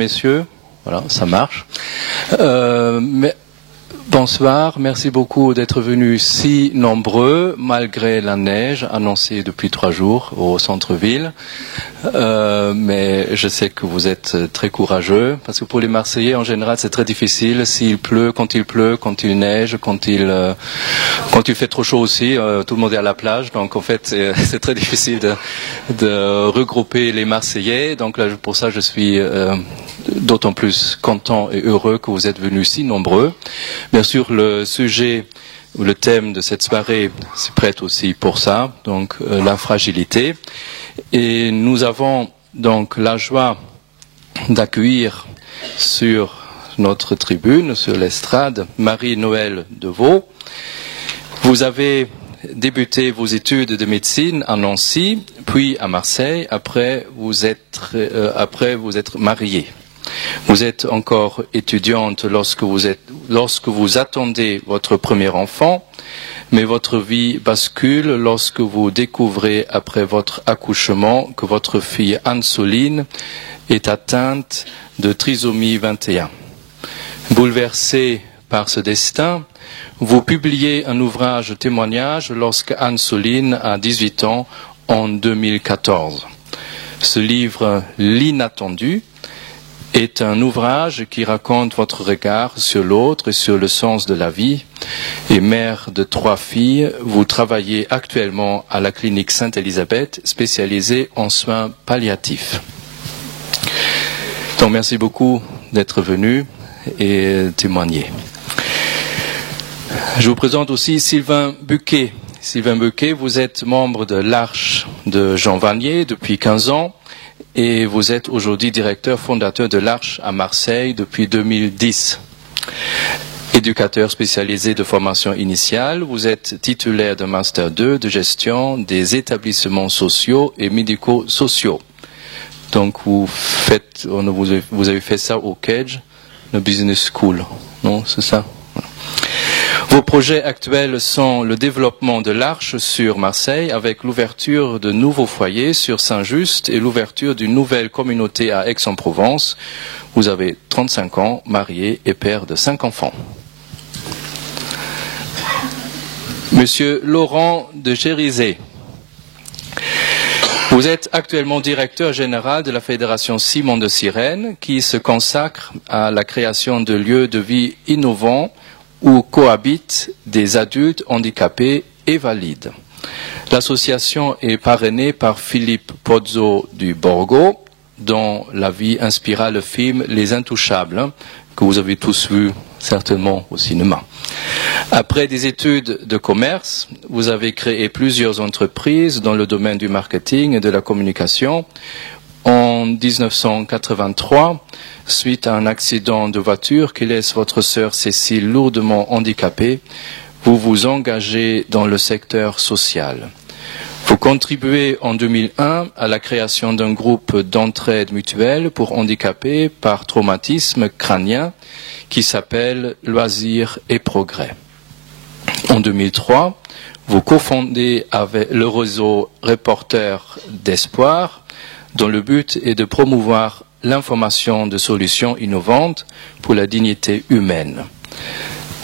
messieurs. Voilà, ça marche. Bonsoir, merci beaucoup d'être venus si nombreux, malgré la neige annoncée depuis 3 jours au centre-ville. Mais je sais que vous êtes très courageux, parce que pour les Marseillais, en général, c'est très difficile. S'il pleut, quand il neige, quand il fait trop chaud aussi, tout le monde est à la plage. Donc, en fait, c'est très difficile de regrouper les Marseillais. Donc, là, pour ça, je suis d'autant plus content et heureux que vous êtes venus si nombreux. Bien sûr, le sujet ou le thème de cette soirée se prête aussi pour ça, donc la fragilité. Et nous avons donc la joie d'accueillir sur notre tribune, sur l'estrade, Marie-Noëlle Devaux. Vous avez débuté vos études de médecine à Nancy, puis à Marseille. Après, vous êtes mariée. Vous êtes encore étudiante lorsque vous attendez votre premier enfant, mais votre vie bascule lorsque vous découvrez après votre accouchement que votre fille Anne-Soline est atteinte de trisomie 21. Bouleversée par ce destin, vous publiez un ouvrage témoignage lorsque Anne-Soline a 18 ans en 2014. Ce livre, L'inattendu, est un ouvrage qui raconte votre regard sur l'autre et sur le sens de la vie. Et mère de 3 filles, vous travaillez actuellement à la clinique Sainte-Élisabeth, spécialisée en soins palliatifs. Donc merci beaucoup d'être venu et témoigner. Je vous présente aussi Sylvain Buquet. Sylvain Buquet, vous êtes membre de l'Arche de Jean Vanier depuis 15 ans. Et vous êtes aujourd'hui directeur fondateur de l'Arche à Marseille depuis 2010. Éducateur spécialisé de formation initiale, vous êtes titulaire d'un Master 2 de gestion des établissements sociaux et médico-sociaux. Donc vous avez fait ça au Cage, le Business School, non, c'est ça? Vos projets actuels sont le développement de l'Arche sur Marseille avec l'ouverture de nouveaux foyers sur Saint-Just et l'ouverture d'une nouvelle communauté à Aix-en-Provence. Vous avez 35 ans, marié et père de 5 enfants. Monsieur Laurent de Gérisay. Vous êtes actuellement directeur général de la Fédération Simon de Sirène qui se consacre à la création de lieux de vie innovants où cohabitent des adultes handicapés et valides. L'association est parrainée par Philippe Pozzo du Borgo, dont la vie inspira le film Les Intouchables, que vous avez tous vu certainement au cinéma. Après des études de commerce, vous avez créé plusieurs entreprises dans le domaine du marketing et de la communication. En 1983, suite à un accident de voiture qui laisse votre sœur Cécile lourdement handicapée, vous vous engagez dans le secteur social. Vous contribuez en 2001 à la création d'un groupe d'entraide mutuelle pour handicapés par traumatisme crânien qui s'appelle Loisirs et Progrès. En 2003, vous cofondez avec le réseau Reporters d'Espoir, dont le but est de promouvoir l'information de solutions innovantes pour la dignité humaine.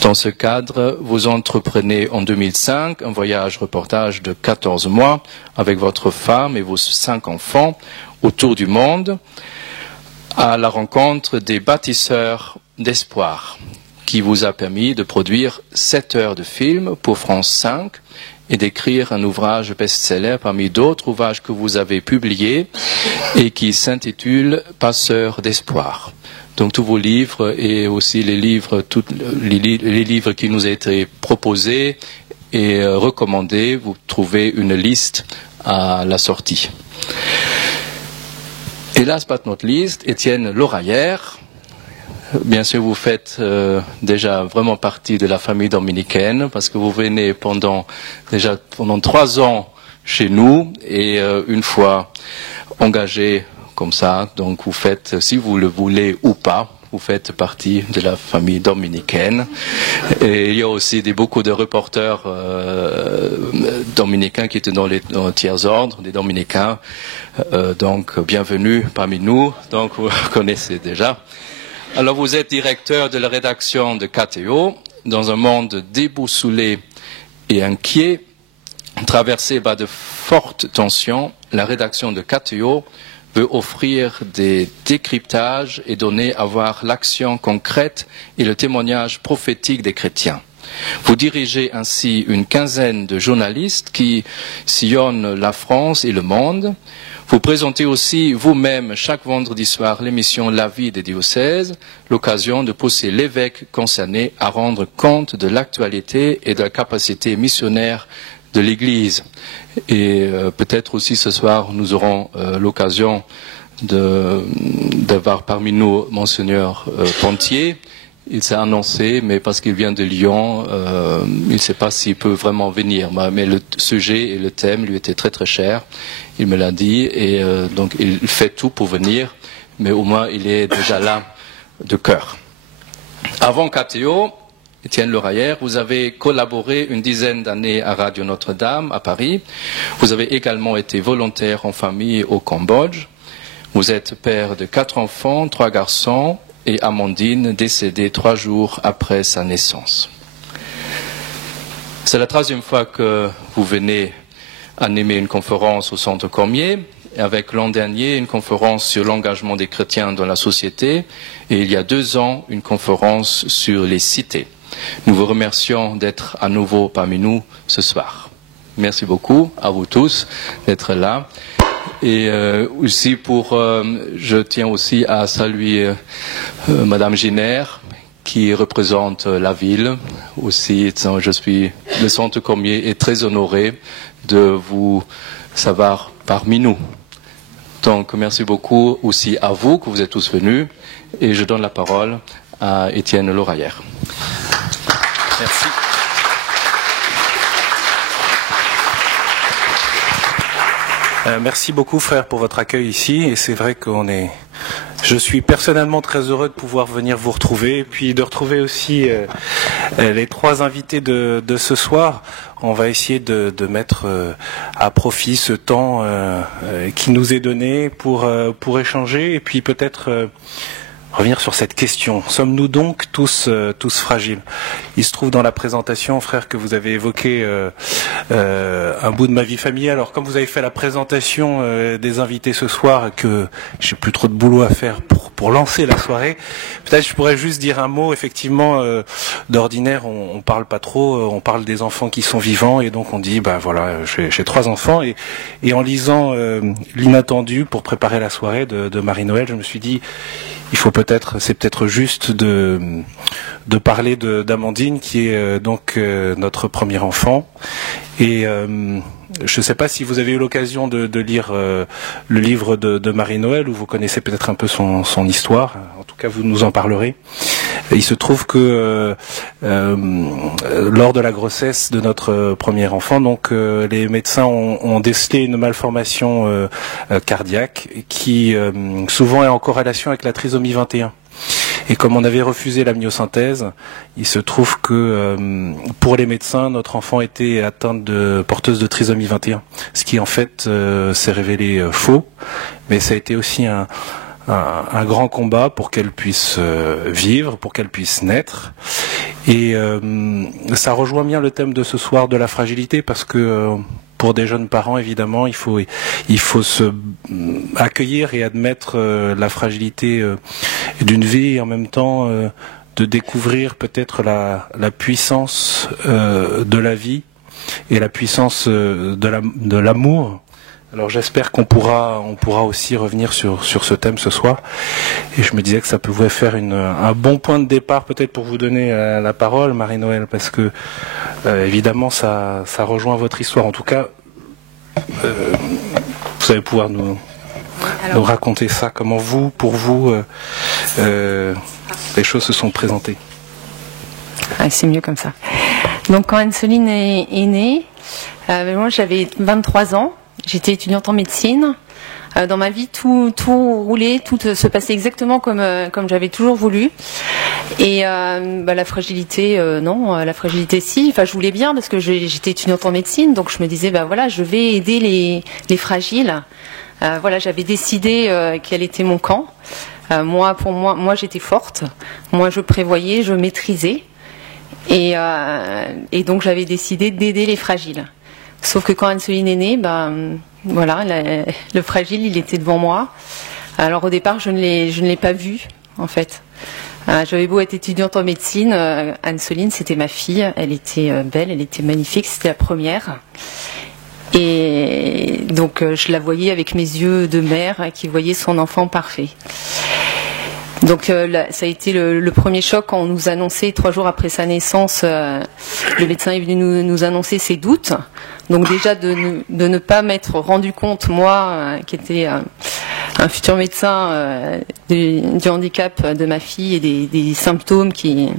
Dans ce cadre, vous entreprenez en 2005 un voyage reportage de 14 mois avec votre femme et vos 5 enfants autour du monde à la rencontre des bâtisseurs d'espoir qui vous a permis de produire 7 heures de film pour France 5 et d'écrire un ouvrage best-seller parmi d'autres ouvrages que vous avez publiés et qui s'intitule Passeurs d'espoir. Donc tous vos livres et aussi les livres qui nous ont été proposés et recommandés, vous trouvez une liste à la sortie. Et last but not least, Étienne Lauraillère. Bien sûr, vous faites déjà vraiment partie de la famille dominicaine parce que vous venez pendant 3 ans chez nous et une fois engagé comme ça, donc vous faites, si vous le voulez ou pas, vous faites partie de la famille dominicaine. Et il y a aussi beaucoup de reporters dominicains qui étaient dans les tiers ordres, des dominicains. Donc, bienvenue parmi nous. Donc, vous connaissez déjà. Alors, vous êtes directeur de la rédaction de KTO, dans un monde déboussolé et inquiet, traversé par de fortes tensions. La rédaction de KTO veut offrir des décryptages et donner à voir l'action concrète et le témoignage prophétique des chrétiens. Vous dirigez ainsi une quinzaine de journalistes qui sillonnent la France et le monde. Vous présentez aussi vous-même chaque vendredi soir l'émission La vie des diocèses, l'occasion de pousser l'évêque concerné à rendre compte de l'actualité et de la capacité missionnaire de l'Église. Et peut-être aussi ce soir, nous aurons l'occasion d'avoir parmi nous Monseigneur Pontier. Il s'est annoncé, mais parce qu'il vient de Lyon, il ne sait pas s'il peut vraiment venir. Mais le sujet et le thème lui étaient très très chers. Il me l'a dit, et donc il fait tout pour venir, mais au moins il est déjà là de cœur. Avant KTO, Étienne Loraillère, vous avez collaboré une dizaine d'années à Radio Notre-Dame à Paris. Vous avez également été volontaire en famille au Cambodge. Vous êtes père de 4 enfants, 3 garçons et Amandine décédée 3 jours après sa naissance. C'est la 3e fois que vous venez animer une conférence au Centre Cormier, avec l'an dernier une conférence sur l'engagement des chrétiens dans la société et il y a 2 ans une conférence sur les cités. Nous vous remercions d'être à nouveau parmi nous ce soir. Merci beaucoup à vous tous d'être là. Et aussi je tiens aussi à saluer Madame Giner qui représente la ville. Aussi, le Centre Cormier est très honoré de vous savoir parmi nous. Donc, merci beaucoup aussi à vous que vous êtes tous venus. Et je donne la parole à Étienne Loraillère. Merci. Merci beaucoup, frère, pour votre accueil ici. Et c'est vrai je suis personnellement très heureux de pouvoir venir vous retrouver et puis de retrouver aussi les 3 invités de ce soir. On va essayer de mettre à profit ce temps qui nous est donné pour échanger et puis peut-être revenir sur cette question. Sommes-nous donc tous fragiles? Il se trouve dans la présentation, frère, que vous avez évoqué un bout de ma vie familiale. Alors, comme vous avez fait la présentation des invités ce soir, que j'ai plus trop de boulot à faire pour lancer la soirée, peut-être je pourrais juste dire un mot. Effectivement, d'ordinaire, on parle pas trop. On parle des enfants qui sont vivants, et donc on dit, voilà, j'ai 3 enfants, et en lisant l'inattendu pour préparer la soirée de Marie-Noël, je me suis dit, c'est peut-être juste de parler d'Amandine qui est donc notre premier enfant. Et je ne sais pas si vous avez eu l'occasion de lire le livre de Marie-Noël, ou vous connaissez peut-être un peu son histoire. En tout cas, vous nous en parlerez. Il se trouve que lors de la grossesse de notre premier enfant, donc les médecins ont décelé une malformation cardiaque qui souvent est en corrélation avec la trisomie 21. Et comme on avait refusé la myosynthèse, il se trouve que pour les médecins, notre enfant était atteinte porteuse de trisomie 21. Ce qui en fait s'est révélé faux, mais ça a été aussi un grand combat pour qu'elle puisse vivre, pour qu'elle puisse naître. Et ça rejoint bien le thème de ce soir de la fragilité, parce que pour des jeunes parents, évidemment, il faut se accueillir et admettre la fragilité d'une vie, et en même temps de découvrir peut-être la puissance de la vie et la puissance de l'amour. Alors j'espère qu'on pourra aussi revenir sur ce thème ce soir. Et je me disais que ça pouvait faire un bon point de départ peut-être pour vous donner la parole, Marie-Noël, parce que évidemment ça rejoint votre histoire. En tout cas, vous allez pouvoir nous raconter ça, comment pour vous, les choses se sont présentées. Ah, c'est mieux comme ça. Donc quand Anne-Soline est née, moi j'avais 23 ans. J'étais étudiante en médecine. Dans ma vie, tout roulait, tout se passait exactement comme j'avais toujours voulu. Et la fragilité, non, la fragilité si. Enfin, je voulais bien parce que j'étais étudiante en médecine, donc je me disais, voilà, je vais aider les fragiles. Voilà, j'avais décidé quel était mon camp. Moi, j'étais forte. Moi, je prévoyais, je maîtrisais. Et donc, j'avais décidé d'aider les fragiles. Sauf que quand Anne-Soline est née, voilà, le fragile, il était devant moi. Alors au départ, je ne l'ai pas vu, en fait. J'avais beau être étudiante en médecine, Anne-Soline, c'était ma fille. Elle était belle, elle était magnifique, c'était la première. Et donc je la voyais avec mes yeux de mère qui voyait son enfant parfait. Donc ça a été le premier choc quand on nous annonçait 3 jours après sa naissance, le médecin est venu nous annoncer ses doutes. Donc déjà de ne pas m'être rendu compte, moi qui était un futur médecin du handicap de ma fille et des symptômes qui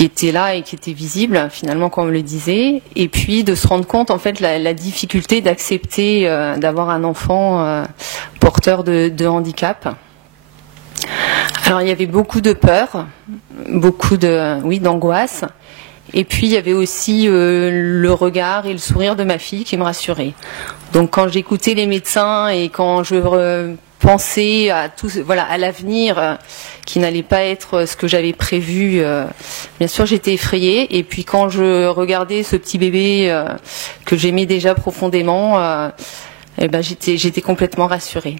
étaient là et qui étaient visibles finalement quand on me le disait, et puis de se rendre compte en fait la difficulté d'accepter d'avoir un enfant porteur de handicap. Alors il y avait beaucoup de peur, beaucoup d'angoisse, et puis il y avait aussi le regard et le sourire de ma fille qui me rassuraient. Donc quand j'écoutais les médecins et quand je pensais à l'avenir qui n'allait pas être ce que j'avais prévu, bien sûr j'étais effrayée. Et puis quand je regardais ce petit bébé que j'aimais déjà profondément, j'étais complètement rassurée.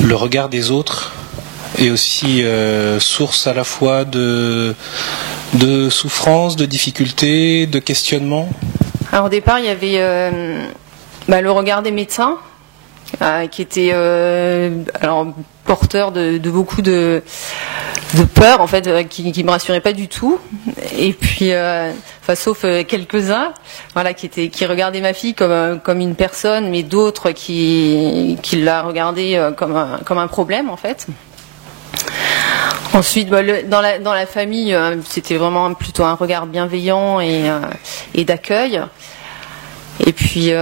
Le regard des autres est aussi source à la fois de souffrance, de difficultés, de questionnement. Alors au départ, il y avait le regard des médecins qui était porteur de beaucoup de peur en fait, qui me rassurait pas du tout. Et puis sauf quelques-uns, voilà, qui regardaient ma fille comme une personne, mais d'autres qui la regardaient comme un problème en fait. Ensuite, dans la famille, c'était vraiment plutôt un regard bienveillant et d'accueil. Et puis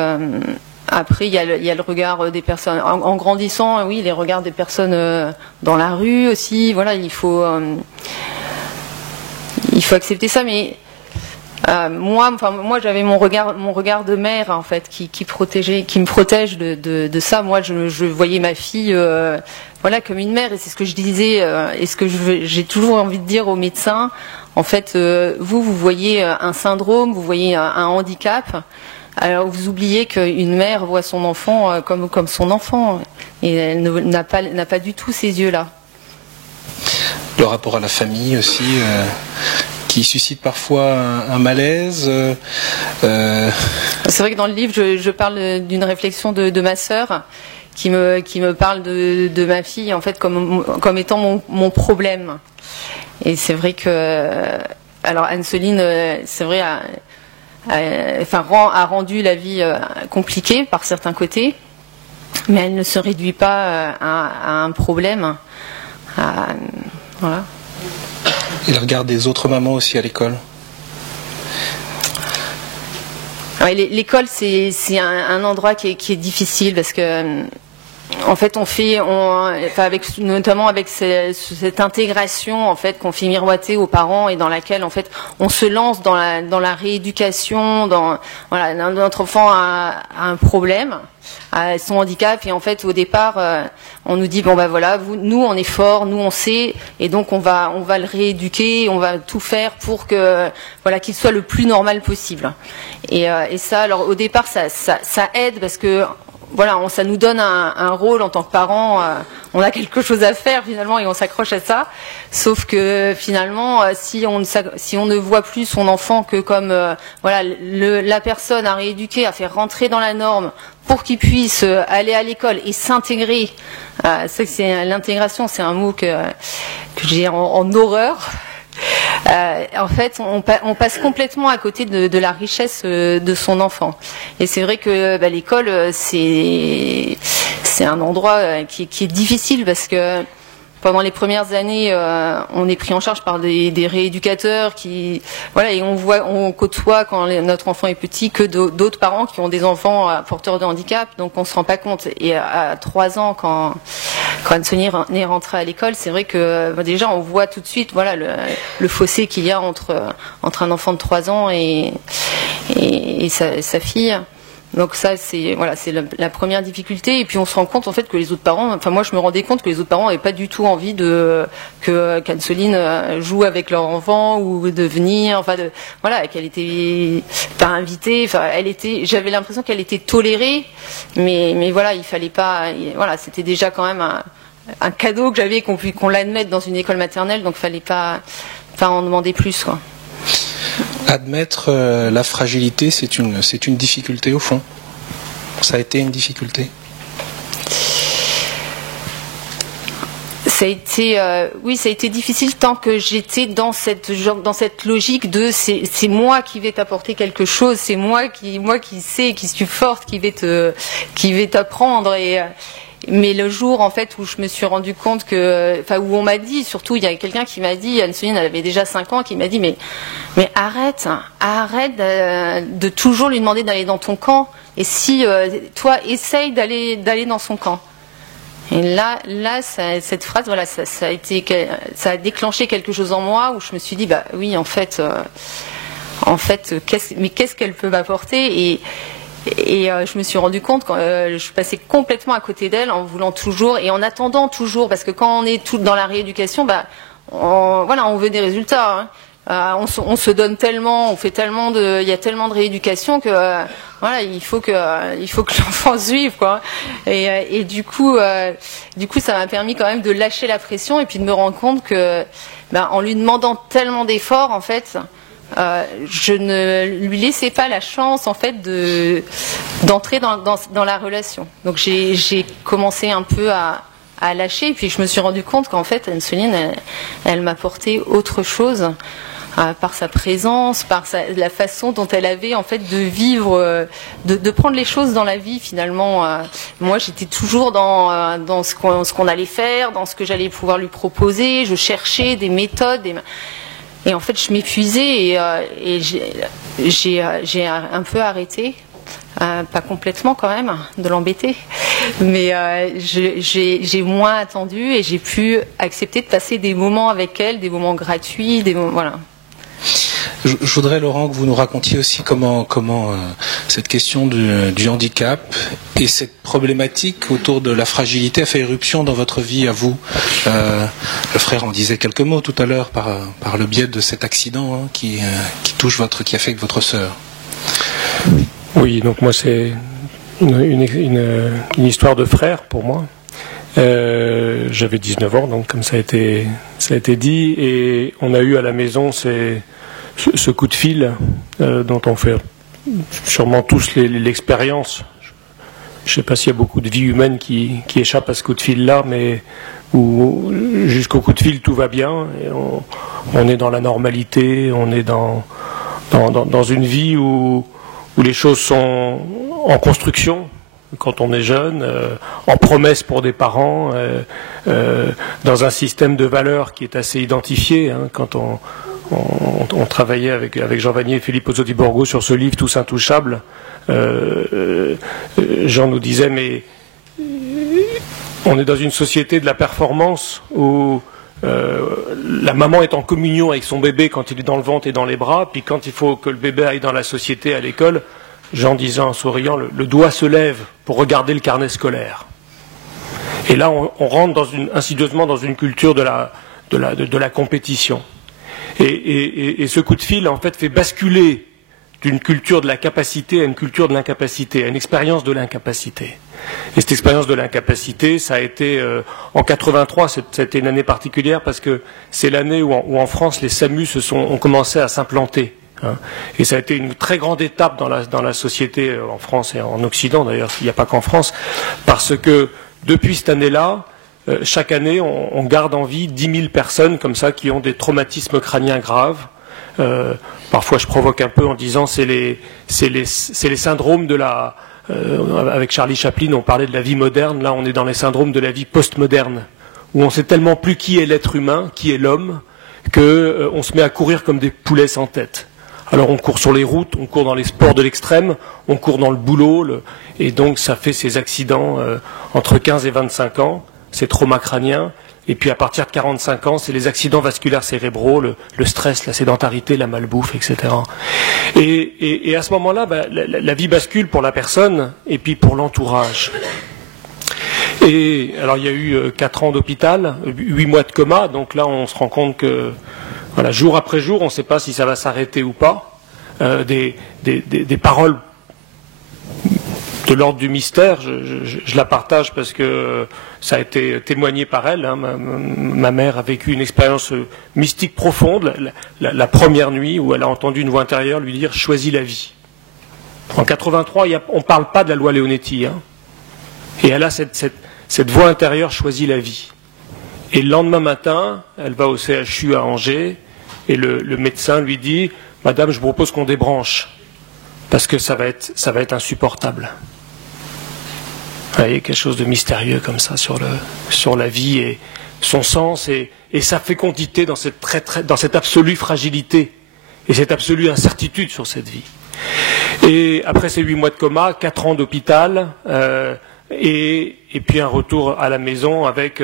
après, il y a le regard des personnes. En grandissant, oui, les regards des personnes dans la rue aussi. Voilà, il faut accepter ça. Mais moi, j'avais mon regard de mère en fait, qui me protège de ça. Moi, je voyais ma fille, voilà, comme une mère, et c'est ce que je disais, et ce que j'ai toujours envie de dire aux médecins. En fait, vous voyez un syndrome, vous voyez un handicap. Alors vous oubliez qu'une mère voit son enfant comme son enfant, et elle n'a pas du tout ces yeux-là. Le rapport à la famille aussi, qui suscite parfois un malaise. C'est vrai que dans le livre, je parle d'une réflexion de ma sœur qui me parle de ma fille en fait comme étant mon problème. Et c'est vrai que alors Anne-Soline, c'est vrai, a rendu la vie compliquée par certains côtés, mais elle ne se réduit pas à un problème. Voilà. Et le regard des autres mamans aussi à l'école. L'école, c'est un endroit qui est difficile parce que en fait, notamment avec cette intégration en fait qu'on fait miroiter aux parents et dans laquelle en fait on se lance dans la rééducation, notre enfant a un problème, a son handicap, et en fait au départ on nous dit nous on est forts, nous on sait, et donc on va le rééduquer, on va tout faire pour que qu'il soit le plus normal possible. Et ça, alors au départ ça aide parce que ça nous donne un rôle en tant que parents, on a quelque chose à faire finalement et on s'accroche à ça. Sauf que finalement, si on ne voit plus son enfant que comme la personne à rééduquer, à faire rentrer dans la norme pour qu'il puisse aller à l'école et s'intégrer, c'est l'intégration, c'est un mot que j'ai en horreur. En fait, on passe complètement à côté de la richesse de son enfant. Et c'est vrai que l'école, c'est un endroit qui est difficile parce que pendant les premières années, on est pris en charge par des rééducateurs qui, voilà, et on côtoie quand notre enfant est petit que d'autres parents qui ont des enfants porteurs de handicap, donc on se rend pas compte. Et à 3 ans, quand Anne-Sophie est rentrée à l'école, c'est vrai que déjà on voit tout de suite, voilà, le fossé qu'il y a entre un enfant de 3 ans et sa fille. Donc ça, c'est la première difficulté. Et puis on se rend compte en fait que les autres parents, enfin moi je me rendais compte que les autres parents n'avaient pas du tout envie qu'Anne-Soline joue avec leur enfant ou de venir, voilà, qu'elle était pas invitée. Enfin, j'avais l'impression qu'elle était tolérée, mais voilà, il fallait pas. Voilà, c'était déjà quand même un cadeau que j'avais qu'on l'admette dans une école maternelle, donc fallait pas en demander plus, quoi. Admettre la fragilité, c'est une difficulté au fond. Ça a été une difficulté. Ça a été difficile tant que j'étais dans cette logique de c'est moi qui vais t'apporter quelque chose, c'est moi qui sais, qui suis forte, qui vais t'apprendre. Mais le jour en fait où je me suis rendu compte où on m'a dit, surtout il y a quelqu'un qui m'a dit, Anne-Sophie elle avait déjà 5 ans, qui m'a dit mais arrête de toujours lui demander d'aller dans ton camp, et si toi essaye d'aller dans son camp. Et là cette phrase, voilà, ça a déclenché quelque chose en moi où je me suis dit bah oui en fait qu'est-ce qu'elle peut m'apporter, et je me suis rendu compte quand je passais complètement à côté d'elle en voulant toujours et en attendant toujours, parce que quand on est tout dans la rééducation, on veut des résultats, hein. On se donne tellement, on fait tellement il y a tellement de rééducation que voilà, il faut que l'enfant suive, quoi. Et du coup ça m'a permis quand même de lâcher la pression et puis de me rendre compte que en lui demandant tellement d'efforts en fait, je ne lui laissais pas la chance en fait d'entrer dans la relation. Donc j'ai commencé un peu à lâcher, et puis je me suis rendu compte qu'en fait Anne-Soline elle m'apportait autre chose, par sa présence, par la façon dont elle avait en fait de vivre, de prendre les choses dans la vie finalement. Moi j'étais toujours dans ce qu'on allait faire, dans ce que j'allais pouvoir lui proposer, je cherchais des méthodes, et en fait je m'épuisais, et j'ai un peu arrêté. Pas complètement quand même, de l'embêter, mais j'ai moins attendu et j'ai pu accepter de passer des moments avec elle, des moments gratuits, voilà. Je voudrais, Laurent, que vous nous racontiez aussi comment cette question du handicap et cette problématique autour de la fragilité a fait éruption dans votre vie à vous. Le frère en disait quelques mots tout à l'heure par le biais de cet accident qui affecte votre sœur. Oui, donc moi c'est une histoire de frère pour moi. J'avais 19 ans, donc comme ça a été dit, et on a eu à la maison ce coup de fil dont on fait sûrement tous l'expérience. Je ne sais pas s'il y a beaucoup de vies humaines qui échappent à ce coup de fil-là, mais où jusqu'au coup de fil tout va bien, et on est dans la normalité, on est dans une vie où les choses sont en construction quand on est jeune, en promesse pour des parents, dans un système de valeurs qui est assez identifié. Quand on travaillait avec Jean Vanier et Philippe Ozodi-Borgo sur ce livre Tous Intouchables, Jean nous disait mais on est dans une société de la performance où la maman est en communion avec son bébé quand il est dans le ventre et dans les bras, puis quand il faut que le bébé aille dans la société, à l'école, Jean disait en souriant, le doigt se lève pour regarder le carnet scolaire. Et là, on rentre insidieusement dans une culture de la compétition. Et ce coup de fil, en fait, fait basculer d'une culture de la capacité à une culture de l'incapacité, à une expérience de l'incapacité. Et cette expérience de l'incapacité, ça a été en 83, c'était une année particulière parce que c'est l'année où en France les SAMU ont commencé à s'implanter. Et ça a été une très grande étape dans la société en France et en Occident d'ailleurs, il n'y a pas qu'en France, parce que depuis cette année-là, chaque année on garde en vie 10 000 personnes comme ça qui ont des traumatismes crâniens graves. Parfois je provoque un peu en disant c'est les syndromes de la... avec Charlie Chaplin on parlait de la vie moderne, là on est dans les syndromes de la vie postmoderne, où on sait tellement plus qui est l'être humain, qui est l'homme, qu'on se met à courir comme des poulets sans tête. Alors on court sur les routes, on court dans les sports de l'extrême, on court dans le boulot, et donc ça fait ces accidents entre 15 et 25 ans, ces traumas crâniens, et puis à partir de 45 ans, c'est les accidents vasculaires cérébraux, le stress, la sédentarité, la malbouffe, etc. Et à ce moment-là, la vie bascule pour la personne, et puis pour l'entourage. Et alors il y a eu 4 ans d'hôpital, 8 mois de coma, donc là on se rend compte que voilà, jour après jour, on ne sait pas si ça va s'arrêter ou pas. Des paroles de l'ordre du mystère, je la partage parce que ça a été témoigné par elle. Hein. Ma mère a vécu une expérience mystique profonde, la première nuit où elle a entendu une voix intérieure lui dire « choisis la vie ». En 83, on ne parle pas de la loi Leonetti. Hein. Et elle a cette voix intérieure « choisis la vie ». Et le lendemain matin, elle va au CHU à Angers, et le médecin lui dit « Madame, je vous propose qu'on débranche, parce que ça va être insupportable ». Vous voyez, quelque chose de mystérieux comme ça sur la vie et son sens et sa fécondité dans cette absolue fragilité et cette absolue incertitude sur cette vie. Et après ces 8 mois de coma, 4 ans d'hôpital, et puis un retour à la maison avec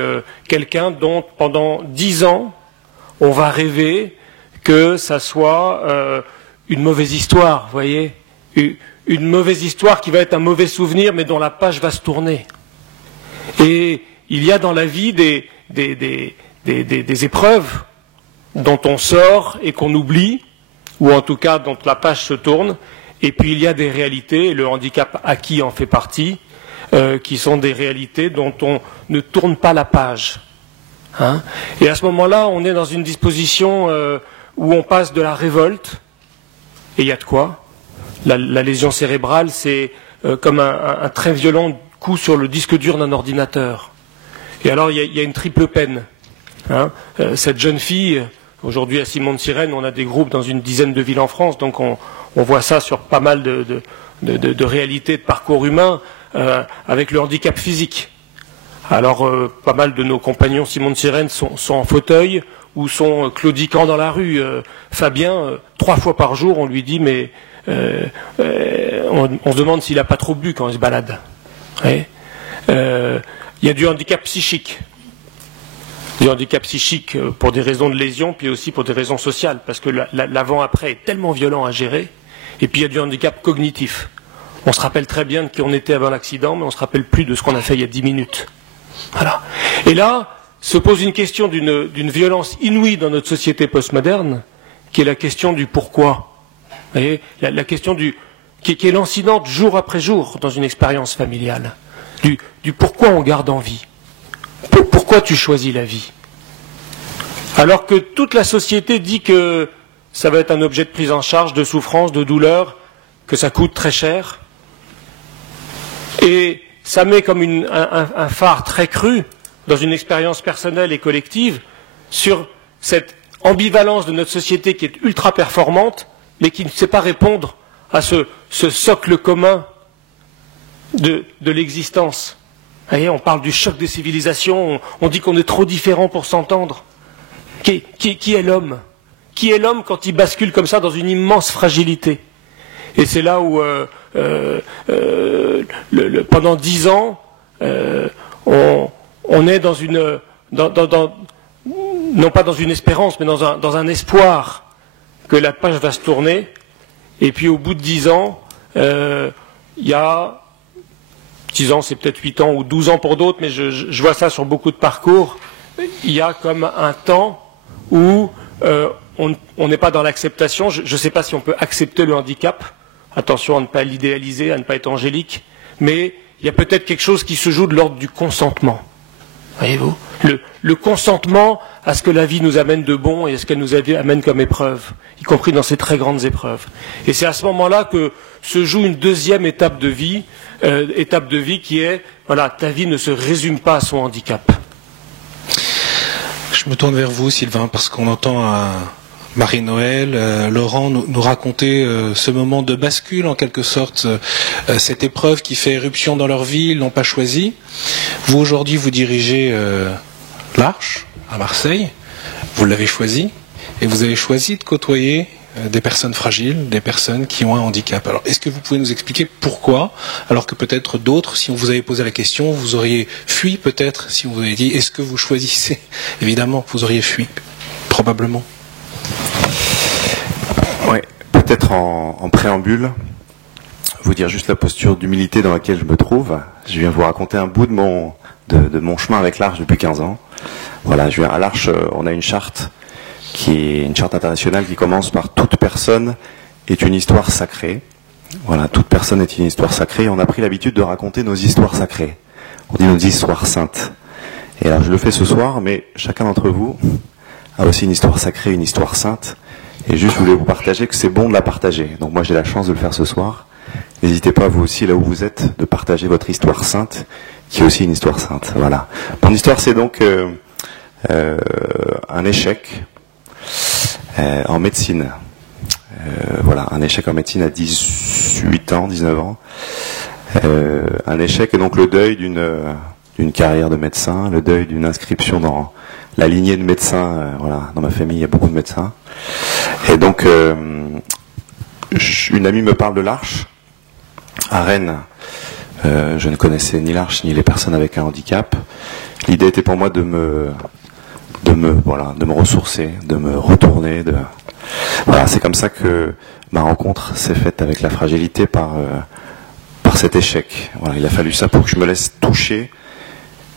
quelqu'un dont pendant 10 ans, on va rêver que ça soit une mauvaise histoire, vous voyez, une mauvaise histoire qui va être un mauvais souvenir, mais dont la page va se tourner. Et il y a dans la vie des épreuves dont on sort et qu'on oublie, ou en tout cas dont la page se tourne, et puis il y a des réalités, et le handicap acquis en fait partie, qui sont des réalités dont on ne tourne pas la page. Hein ? Et à ce moment-là, on est dans une disposition où on passe de la révolte, et il y a de quoi. La lésion cérébrale, c'est comme un très violent coup sur le disque dur d'un ordinateur. Et alors, il y a une triple peine. Hein. Cette jeune fille, aujourd'hui à Simon-de-Sirène, on a des groupes dans une dizaine de villes en France, donc on voit ça sur pas mal de réalités de parcours humain, avec le handicap physique. Alors, pas mal de nos compagnons Simon-de-Sirène sont en fauteuil ou sont claudiquants dans la rue. Fabien, 3 fois par jour, on lui dit, mais on se demande s'il n'a pas trop bu quand il se balade. Il y a du handicap psychique. Du handicap psychique pour des raisons de lésion, puis aussi pour des raisons sociales, parce que l'avant-après est tellement violent à gérer. Et puis il y a du handicap cognitif. On se rappelle très bien de qui on était avant l'accident, mais on ne se rappelle plus de ce qu'on a fait il y a 10 minutes. Voilà. Et là, se pose une question d'une violence inouïe dans notre société postmoderne, qui est la question du pourquoi. Vous voyez, la question qui est lancinante jour après jour dans une expérience familiale. Du pourquoi on garde en vie. Pourquoi tu choisis la vie. Alors que toute la société dit que ça va être un objet de prise en charge, de souffrance, de douleur, que ça coûte très cher. Et ça met comme un phare très cru dans une expérience personnelle et collective sur cette ambivalence de notre société qui est ultra performante, mais qui ne sait pas répondre à ce socle commun de l'existence. Vous voyez, on parle du choc des civilisations, on dit qu'on est trop différents pour s'entendre. Qui est l'homme? Qui est l'homme quand il bascule comme ça dans une immense fragilité? Et c'est là où, pendant 10 ans, on est dans une... non pas dans une espérance, mais dans un espoir que la page va se tourner. Et puis au bout de 10 ans, il y a... 10 ans, c'est peut-être 8 ans ou 12 ans pour d'autres, mais je vois ça sur beaucoup de parcours. Il y a comme un temps où on n'est pas dans l'acceptation. Je ne sais pas si on peut accepter le handicap. Attention à ne pas l'idéaliser, à ne pas être angélique. Mais il y a peut-être quelque chose qui se joue de l'ordre du consentement. Voyez-vous, le consentement à ce que la vie nous amène de bon et à ce qu'elle nous amène comme épreuve, y compris dans ces très grandes épreuves. Et c'est à ce moment-là que se joue une deuxième étape de vie qui est, voilà, ta vie ne se résume pas à son handicap. Je me tourne vers vous, Sylvain, parce qu'on entend Marie-Noël, Laurent nous raconter ce moment de bascule, en quelque sorte, cette épreuve qui fait éruption dans leur vie, ils l'ont pas choisi. Vous, aujourd'hui, vous dirigez l'Arche, à Marseille. Vous l'avez choisi, et vous avez choisi de côtoyer des personnes fragiles, des personnes qui ont un handicap. Alors, est-ce que vous pouvez nous expliquer pourquoi, alors que peut-être d'autres, si on vous avait posé la question, vous auriez fui peut-être, si on vous avait dit, est-ce que vous choisissez? Évidemment, vous auriez fui, probablement. Oui, peut-être en préambule, vous dire juste la posture d'humilité dans laquelle je me trouve. Je viens vous raconter un bout de mon chemin avec l'Arche depuis 15 ans. Voilà, je viens à l'Arche, on a une charte qui est une charte internationale qui commence par toute personne est une histoire sacrée. Voilà, toute personne est une histoire sacrée. On a pris l'habitude de raconter nos histoires sacrées. On dit nos histoires saintes. Et alors je le fais ce soir, mais chacun d'entre vous a aussi une histoire sacrée, une histoire sainte. Et juste je voulais vous partager que c'est bon de la partager. Donc moi j'ai la chance de le faire ce soir. N'hésitez pas vous aussi là où vous êtes de partager votre histoire sainte, qui est aussi une histoire sainte. Voilà. Mon histoire c'est donc un échec. En médecine. Voilà, un échec en médecine à 18 ans, 19 ans. Un échec et donc le deuil d'une carrière de médecin, le deuil d'une inscription dans la lignée de médecins. Voilà, dans ma famille, il y a beaucoup de médecins. Et donc, une amie me parle de l'Arche à Rennes. Je ne connaissais ni l'Arche ni les personnes avec un handicap. L'idée était pour moi de me ressourcer, de me retourner. Voilà, c'est comme ça que ma rencontre s'est faite avec la fragilité par cet échec. Voilà, il a fallu ça pour que je me laisse toucher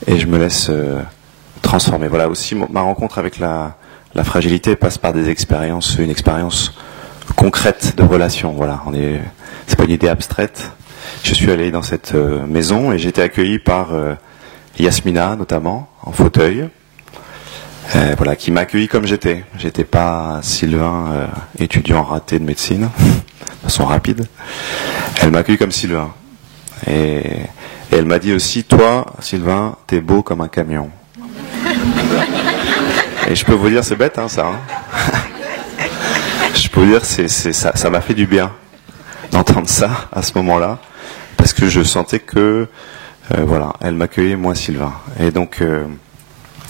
et je me laisse transformer. Voilà, aussi ma rencontre avec la fragilité passe par des expériences, une expérience concrète de relation. Voilà, c'est pas une idée abstraite. Je suis allé dans cette maison et j'ai été accueilli par Yasmina notamment en fauteuil. Voilà, qui m'a accueilli comme j'étais. J'étais pas Sylvain, étudiant raté de médecine, de façon rapide. Elle m'a accueilli comme Sylvain. Et elle m'a dit aussi, toi, Sylvain, t'es beau comme un camion. Et je peux vous dire, c'est bête, hein, ça. Hein. Je peux vous dire, ça m'a fait du bien d'entendre ça à ce moment-là, parce que je sentais que, voilà, elle m'accueillait, moi, Sylvain. Et donc,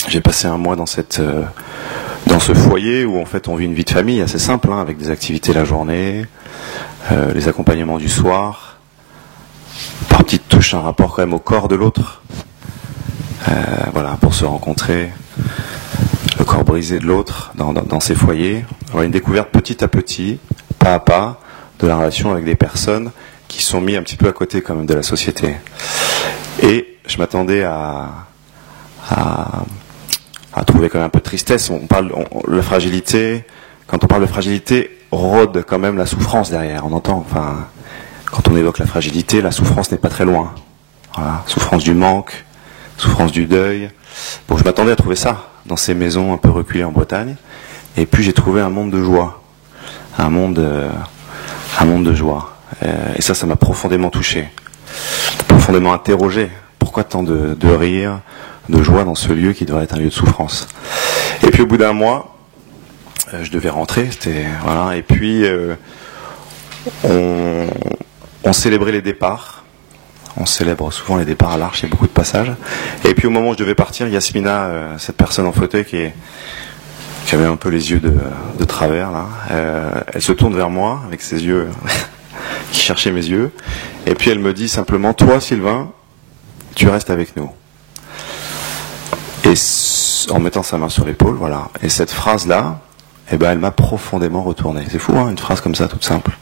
j'ai passé un mois dans ce foyer où en fait on vit une vie de famille assez simple, hein, avec des activités la journée, les accompagnements du soir, par petites touches un rapport quand même au corps de l'autre, voilà, pour se rencontrer, le corps brisé de l'autre dans ces foyers. Voilà, une découverte petit à petit, pas à pas, de la relation avec des personnes qui sont mis un petit peu à côté quand même de la société. Et je m'attendais à trouver quand même un peu de tristesse. La fragilité, quand on parle de fragilité, rôde quand même la souffrance derrière. On entend, enfin, quand on évoque la fragilité, la souffrance n'est pas très loin. Voilà, souffrance du manque, souffrance du deuil. Bon, je m'attendais à trouver ça dans ces maisons un peu reculées en Bretagne. Et puis j'ai trouvé un monde de joie, un monde de joie. Et ça m'a profondément touché, profondément interrogé. Pourquoi tant de rire, de joie dans ce lieu qui devrait être un lieu de souffrance. Et puis au bout d'un mois, je devais rentrer, voilà, et puis on célébrait les départs. On célèbre souvent les départs à l'Arche, il y a beaucoup de passages. Et puis au moment où je devais partir, Yasmina, cette personne en fauteuil qui avait un peu les yeux de travers, là, elle se tourne vers moi avec ses yeux qui cherchaient mes yeux, et puis elle me dit simplement, toi Sylvain, tu restes avec nous. Et en mettant sa main sur l'épaule, voilà. Et cette phrase-là, eh ben, elle m'a profondément retourné. C'est fou, hein, une phrase comme ça, toute simple.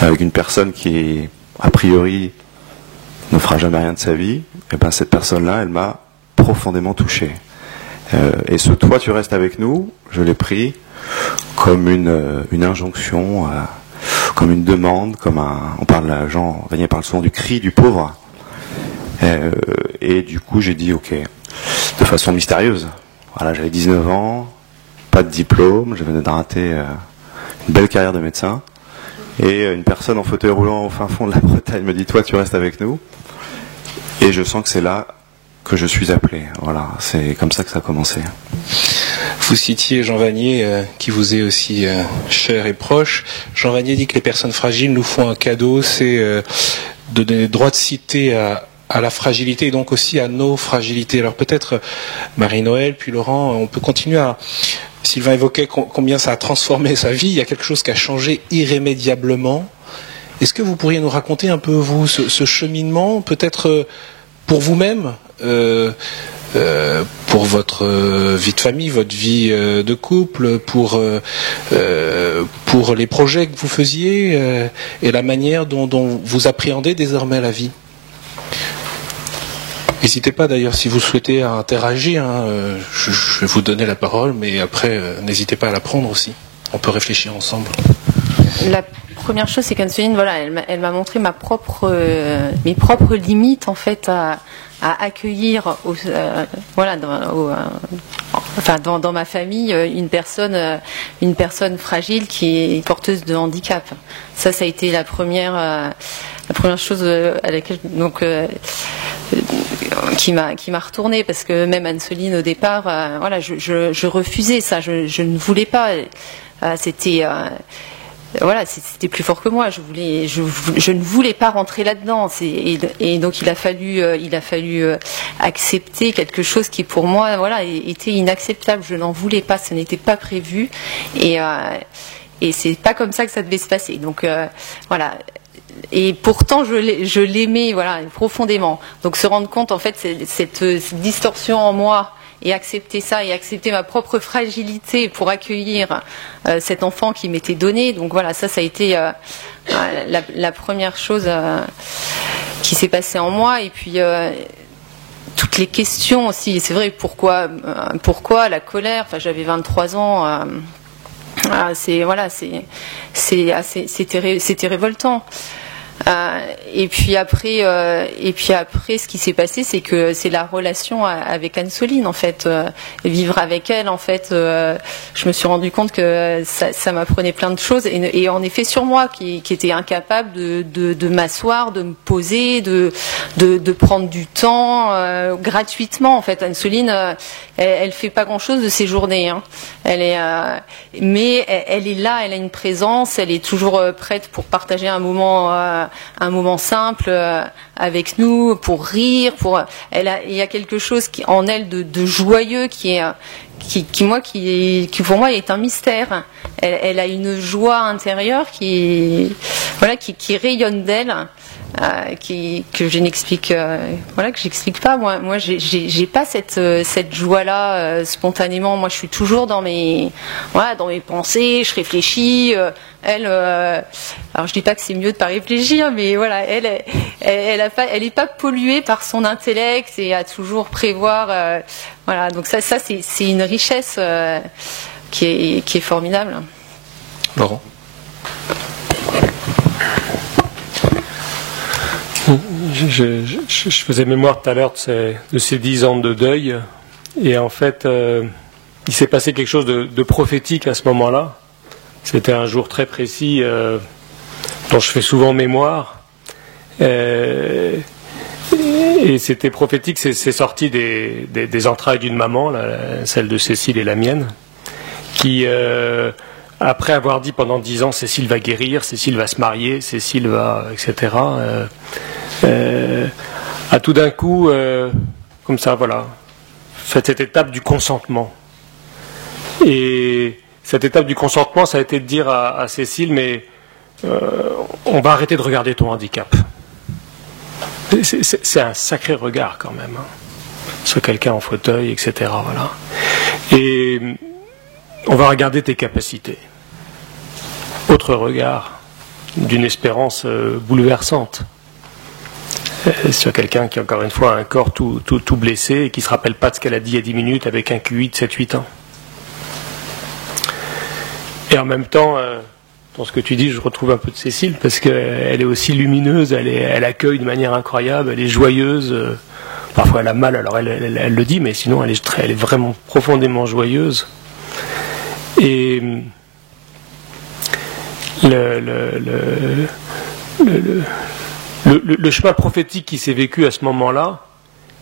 Avec une personne qui, a priori, ne fera jamais rien de sa vie, eh ben, cette personne-là, elle m'a profondément touché. Et ce « toi, tu restes avec nous », je l'ai pris comme une injonction, comme une demande, Jean Vanier parle souvent du cri du pauvre. Et du coup, j'ai dit ok, de façon mystérieuse. Voilà, j'avais 19 ans, pas de diplôme, je venais de rater une belle carrière de médecin. Et une personne en fauteuil roulant au fin fond de la Bretagne me dit, toi, tu restes avec nous. Et je sens que c'est là que je suis appelé. Voilà, c'est comme ça que ça a commencé. Vous citiez Jean Vanier, qui vous est aussi cher et proche. Jean Vanier dit que les personnes fragiles nous font un cadeau, c'est de donner le droit de cité à à la fragilité et donc aussi à nos fragilités. Alors peut-être Marie-Noël, puis Laurent, on peut continuer à... Sylvain évoquait combien ça a transformé sa vie, il y a quelque chose qui a changé irrémédiablement. Est-ce que vous pourriez nous raconter un peu, vous, ce cheminement, peut-être pour vous-même, pour votre vie de famille, votre vie de couple, pour les projets que vous faisiez et la manière dont vous appréhendez désormais la vie? N'hésitez pas d'ailleurs si vous souhaitez à interagir, je vais vous donner la parole, mais après n'hésitez pas à la prendre aussi. On peut réfléchir ensemble. La première chose, c'est qu'Anne-Soline, voilà, elle m'a montré mes propres limites en fait à accueillir, dans ma famille, une personne fragile qui est porteuse de handicap. Ça a été la première chose à laquelle qui m'a retournée, parce que même Anne-Soline au départ, je refusais ça, je ne voulais pas. C'était plus fort que moi. Je ne voulais pas rentrer là-dedans. Et donc il a fallu accepter quelque chose qui pour moi, était inacceptable. Je n'en voulais pas. Ce n'était pas prévu. Et c'est pas comme ça que ça devait se passer. Donc voilà. Et pourtant, je l'aimais, profondément. Donc se rendre compte, en fait, cette distorsion en moi, et accepter ça, et accepter ma propre fragilité pour accueillir cet enfant qui m'était donné. Donc voilà, ça a été la première chose qui s'est passée en moi. Et puis toutes les questions aussi. C'est vrai, pourquoi la colère? Enfin, j'avais 23 ans. C'était révoltant. Et puis après, ce qui s'est passé, c'est que c'est la relation avec Anne-Soline, en fait. Vivre avec elle, en fait, je me suis rendu compte que ça m'apprenait plein de choses, et en effet sur moi, qui était incapable de m'asseoir, de me poser, de prendre du temps gratuitement. En fait, Anne-Soline, elle fait pas grand-chose de ses journées, hein. Mais elle est là, elle a une présence, elle est toujours prête pour partager un moment simple avec nous, pour rire, il y a quelque chose en elle de joyeux qui pour moi est un mystère. Elle a une joie intérieure qui rayonne d'elle. Que je n'explique que j'explique pas. Moi j'ai pas cette joie là spontanément. Moi je suis toujours dans mes pensées, je réfléchis. Elle alors je dis pas que c'est mieux de pas réfléchir, mais voilà, elle est pas polluée par son intellect et à toujours prévoir, donc ça c'est une richesse qui est formidable. Laurent. Je faisais mémoire tout à l'heure de ces 10 ans de deuil, et en fait il s'est passé quelque chose de prophétique à ce moment-là. C'était un jour très précis dont je fais souvent mémoire, et c'était prophétique. C'est sorti des entrailles d'une maman, celle de Cécile et la mienne, qui après avoir dit pendant 10 ans Cécile va guérir, Cécile va se marier, Cécile va, etc., a tout d'un coup, comme ça, fait cette étape du consentement. Et cette étape du consentement, ça a été de dire à Cécile, mais on va arrêter de regarder ton handicap. C'est un sacré regard quand même, hein, sur quelqu'un en fauteuil, etc. Et on va regarder tes capacités. Autre regard, d'une espérance bouleversante. Sur quelqu'un qui, encore une fois, a un corps tout blessé et qui ne se rappelle pas de ce qu'elle a dit il y a 10 minutes avec un QI de 7-8 ans. Et en même temps, dans ce que tu dis, je retrouve un peu de Cécile, parce qu'elle est aussi lumineuse, elle accueille de manière incroyable, elle est joyeuse. Parfois elle a mal, alors elle le dit, mais sinon elle est vraiment profondément joyeuse. Et le chemin prophétique qui s'est vécu à ce moment-là,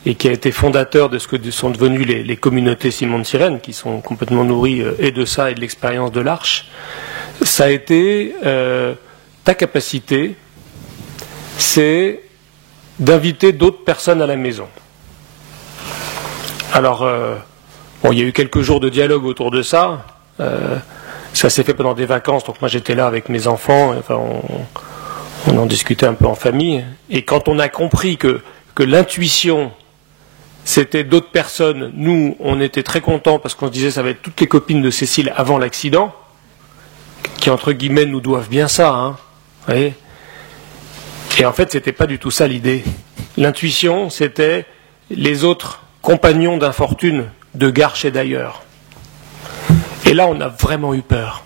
et qui a été fondateur de ce que sont devenues les communautés Simon de Cyrène, qui sont complètement nourries et de ça et de l'expérience de l'Arche, ça a été ta capacité, c'est d'inviter d'autres personnes à la maison. Alors, il y a eu quelques jours de dialogue autour de ça. Ça s'est fait pendant des vacances, donc moi j'étais là avec mes enfants, enfin, on en discutait un peu en famille. Et quand on a compris que l'intuition, c'était d'autres personnes, nous, on était très contents parce qu'on se disait ça va être toutes les copines de Cécile avant l'accident, qui entre guillemets nous doivent bien ça, hein, vous voyez. Et en fait, c'était pas du tout ça l'idée. L'intuition, c'était les autres compagnons d'infortune de Garches et d'ailleurs. Et là, on a vraiment eu peur.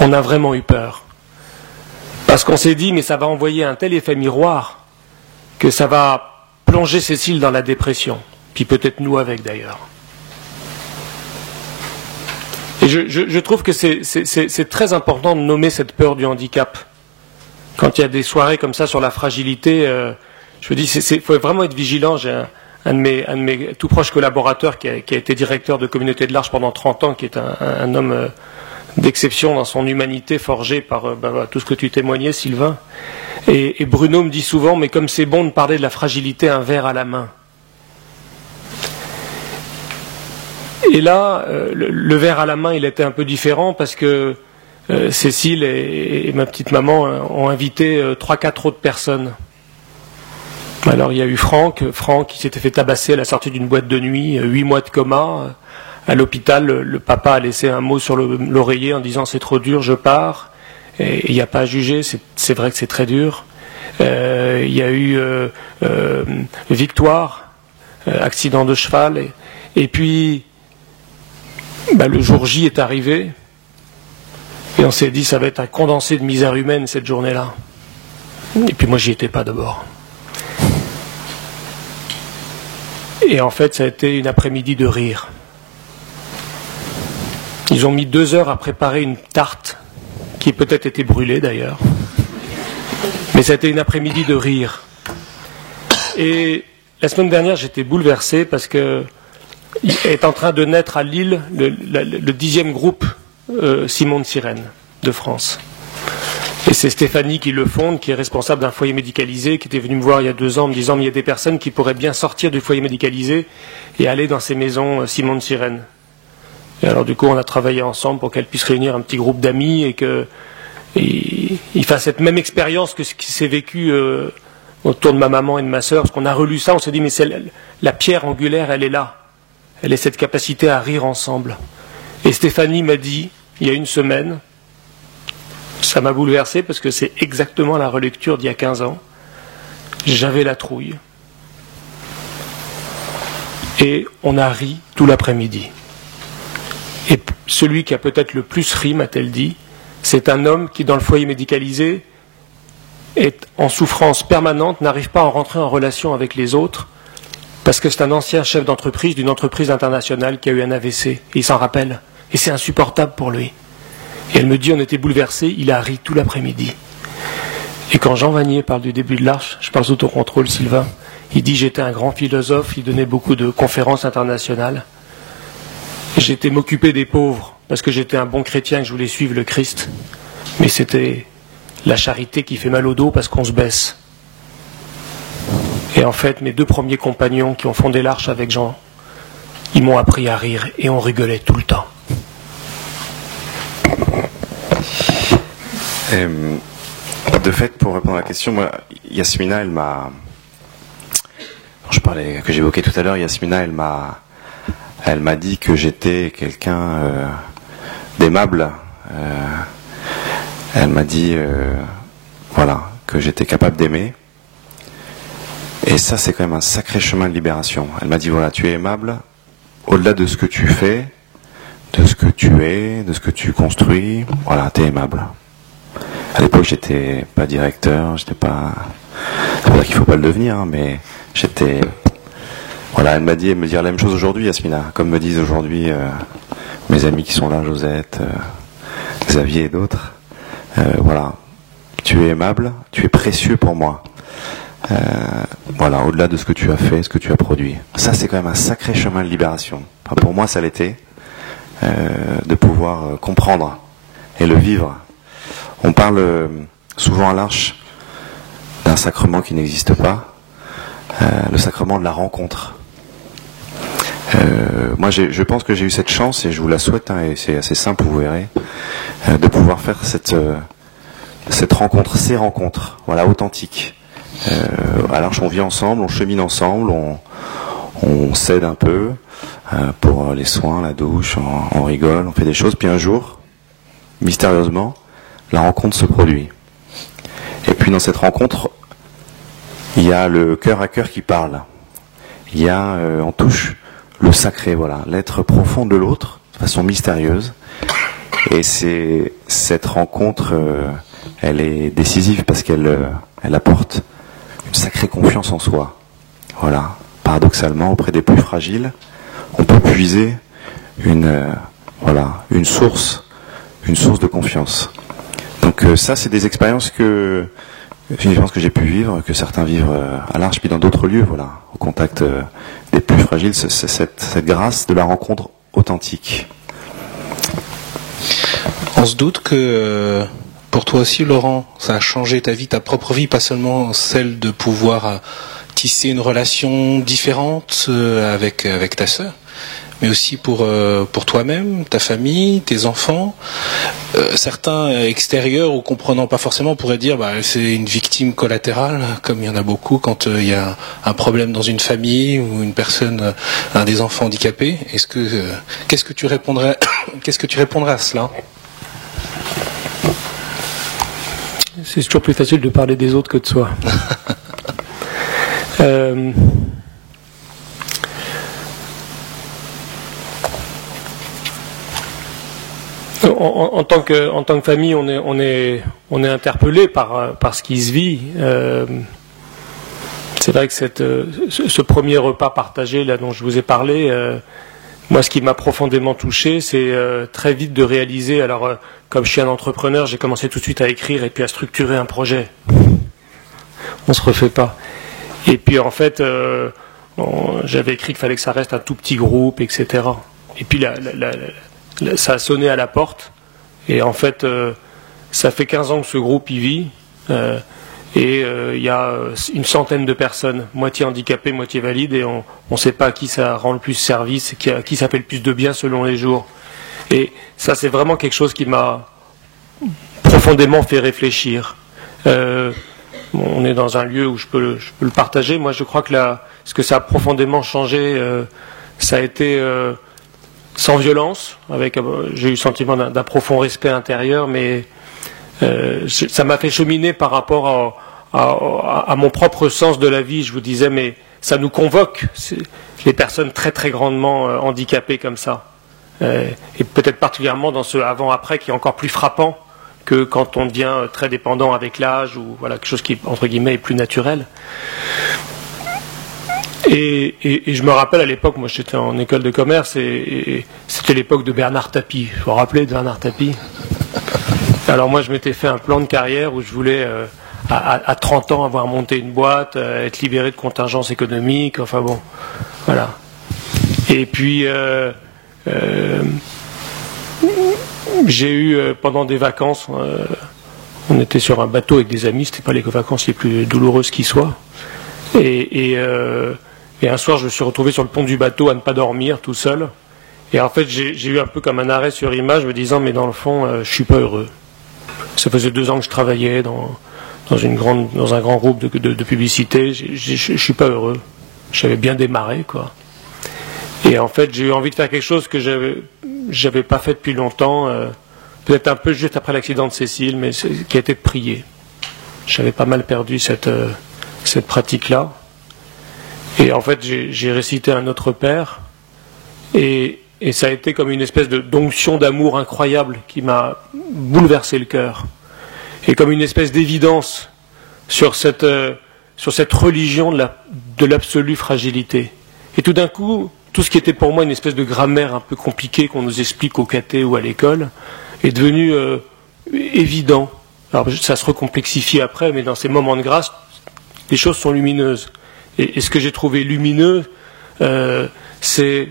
On a vraiment eu peur. Parce qu'on s'est dit, mais ça va envoyer un tel effet miroir que ça va plonger Cécile dans la dépression. Puis peut-être nous avec d'ailleurs. Et je trouve que c'est très important de nommer cette peur du handicap. Quand il y a des soirées comme ça sur la fragilité, je me dis, il faut vraiment être vigilant. J'ai un de mes tout proches collaborateurs qui a été directeur de Communauté de l'Arche pendant 30 ans, qui est un homme d'exception dans son humanité, forgé par tout ce que tu témoignais, Sylvain. Et Bruno me dit souvent, mais comme c'est bon de parler de la fragilité, un verre à la main. Et là, le verre à la main, il était un peu différent parce que Cécile et ma petite maman ont invité 3-4 autres personnes. Alors il y a eu Franck qui s'était fait tabasser à la sortie d'une boîte de nuit, 8 mois de coma. À l'hôpital, le papa a laissé un mot sur l'oreiller en disant c'est trop dur, je pars. Et il n'y a pas à juger, c'est vrai que c'est très dur. Il y a eu Victoire, accident de cheval. Et puis le jour J est arrivé. Et on s'est dit ça va être un condensé de misère humaine cette journée-là. Et puis moi j'y étais pas d'abord. Et en fait, ça a été une après-midi de rire. Ils ont mis 2 heures à préparer une tarte, qui peut-être était brûlée d'ailleurs. Mais ça a été une après-midi de rire. Et la semaine dernière, j'étais bouleversé parce que est en train de naître à Lille le 10e groupe Simon de Sirène de France. Et c'est Stéphanie qui le fonde, qui est responsable d'un foyer médicalisé, qui était venue me voir il y a 2 ans en me disant mais il y a des personnes qui pourraient bien sortir du foyer médicalisé et aller dans ces maisons Simon de Sirène. Et alors du coup on a travaillé ensemble pour qu'elle puisse réunir un petit groupe d'amis et qu'ils fassent cette même expérience que ce qui s'est vécu autour de ma maman et de ma sœur. Parce qu'on a relu ça, on s'est dit mais la pierre angulaire elle est là. Elle est cette capacité à rire ensemble. Et Stéphanie m'a dit il y a 1 semaine, ça m'a bouleversé parce que c'est exactement la relecture d'il y a 15 ans. J'avais la trouille. Et on a ri tout l'après-midi. Et celui qui a peut-être le plus ri, m'a-t-elle dit, c'est un homme qui, dans le foyer médicalisé, est en souffrance permanente, n'arrive pas à rentrer en relation avec les autres, parce que c'est un ancien chef d'entreprise d'une entreprise internationale qui a eu un AVC. Et il s'en rappelle. Et c'est insupportable pour lui. Et elle me dit, on était bouleversés, il a ri tout l'après-midi. Et quand Jean Vanier parle du début de l'Arche, je parle d'autocontrôle, Sylvain, il dit, j'étais un grand philosophe, il donnait beaucoup de conférences internationales. J'étais m'occuper des pauvres, parce que j'étais un bon chrétien, que je voulais suivre le Christ. Mais c'était la charité qui fait mal au dos parce qu'on se baisse. Et en fait, mes 2 premiers compagnons qui ont fondé l'Arche avec Jean, ils m'ont appris à rire et on rigolait tout le temps. De fait, pour répondre à la question, moi, Yasmina, elle m'a... que j'évoquais tout à l'heure, Yasmina, elle m'a dit que j'étais quelqu'un d'aimable. Elle m'a dit, que j'étais capable d'aimer. Et ça, c'est quand même un sacré chemin de libération. Elle m'a dit, voilà, tu es aimable, au-delà de ce que tu fais, de ce que tu es, de ce que tu construis, voilà, tu es aimable. À l'époque, j'étais pas directeur, j'étais pas... C'est pas dire qu'il faut pas le devenir, hein, mais j'étais... Voilà, elle me dit la même chose aujourd'hui, Yasmina, comme me disent aujourd'hui mes amis qui sont là, Josette, Xavier et d'autres. Voilà, tu es aimable, tu es précieux pour moi. Voilà, au-delà de ce que tu as fait, ce que tu as produit. Ça, c'est quand même un sacré chemin de libération. Enfin, pour moi, ça l'était, de pouvoir comprendre et le vivre. On parle souvent à l'Arche d'un sacrement qui n'existe pas, le sacrement de la rencontre. Moi, je pense que j'ai eu cette chance, et je vous la souhaite, et c'est assez simple, vous verrez, de pouvoir faire cette rencontre, ces rencontres, voilà, authentiques. Alors on vit ensemble, on chemine ensemble, on s'aide un peu pour les soins, la douche, on rigole, on fait des choses, puis un jour, mystérieusement, la rencontre se produit. Et puis dans cette rencontre, il y a le cœur à cœur qui parle. Il y a, on touche le sacré, voilà, l'être profond de l'autre, de façon mystérieuse. Et c'est cette rencontre, elle est décisive parce qu'elle apporte une sacrée confiance en soi. Voilà, paradoxalement, auprès des plus fragiles, on peut puiser une source de confiance. Donc ça, c'est des expériences que j'ai pu vivre, que certains vivent à l'Arche, puis dans d'autres lieux, voilà, au contact des plus fragiles, c'est cette grâce de la rencontre authentique. On se doute que pour toi aussi, Laurent, ça a changé ta vie, ta propre vie, pas seulement celle de pouvoir tisser une relation différente avec ta sœur, mais aussi pour toi-même, ta famille, tes enfants. Certains extérieurs ou comprenant pas forcément pourraient dire c'est une victime collatérale, comme il y en a beaucoup quand il y a un problème dans une famille ou une personne, un des enfants handicapés. Qu'est-ce que tu répondrais à cela? C'est toujours plus facile de parler des autres que de soi. En tant que famille, on est interpellé par ce qui se vit. C'est vrai que ce premier repas partagé là dont je vous ai parlé, moi, ce qui m'a profondément touché, c'est très vite de réaliser. Alors, comme je suis un entrepreneur, j'ai commencé tout de suite à écrire et puis à structurer un projet. On se refait pas. Et puis, en fait, j'avais écrit qu'il fallait que ça reste un tout petit groupe, etc. Et puis, ça a sonné à la porte. Et en fait, ça fait 15 ans que ce groupe y vit. Et il y a une centaine de personnes, moitié handicapées, moitié valides, et on ne sait pas à qui ça rend le plus service, à qui ça fait le plus de bien selon les jours. Et ça, c'est vraiment quelque chose qui m'a profondément fait réfléchir. On est dans un lieu où je peux le partager. Moi, je crois que ce que ça a profondément changé, ça a été sans violence. J'ai eu le sentiment d'un profond respect intérieur, mais ça m'a fait cheminer par rapport à mon propre sens de la vie. Je vous disais, mais ça nous convoque, les personnes très très grandement handicapées comme ça. Et peut-être particulièrement dans ce avant-après qui est encore plus frappant que quand on devient très dépendant avec l'âge ou voilà, quelque chose qui, entre guillemets, est plus naturel. Et je me rappelle à l'époque, moi j'étais en école de commerce et c'était l'époque de Bernard Tapie. Vous vous rappelez de Bernard Tapie ? Alors moi je m'étais fait un plan de carrière où je voulais à 30 ans avoir monté une boîte, être libéré de contingences économiques, enfin bon, voilà. Et puis j'ai eu pendant des vacances, on était sur un bateau avec des amis, c'était pas les vacances les plus douloureuses qui soient. Et un soir je me suis retrouvé sur le pont du bateau à ne pas dormir tout seul. Et en fait j'ai eu un peu comme un arrêt sur image me disant mais dans le fond je suis pas heureux. Ça faisait 2 ans que je travaillais dans un grand groupe de publicité. Je suis pas heureux. J'avais bien démarré, quoi. Et en fait, j'ai eu envie de faire quelque chose que j'avais pas fait depuis longtemps. Peut-être un peu juste après l'accident de Cécile, mais qui a été de prier. J'avais pas mal perdu cette pratique-là. Et en fait, j'ai récité un Notre Père. Et ça a été comme une espèce d'onction d'amour incroyable qui m'a bouleversé le cœur. Et comme une espèce d'évidence sur cette religion de l'absolue fragilité. Et tout d'un coup, tout ce qui était pour moi une espèce de grammaire un peu compliquée qu'on nous explique au caté ou à l'école, est devenu évident. Alors ça se recomplexifie après, mais dans ces moments de grâce, les choses sont lumineuses. Et ce que j'ai trouvé lumineux, c'est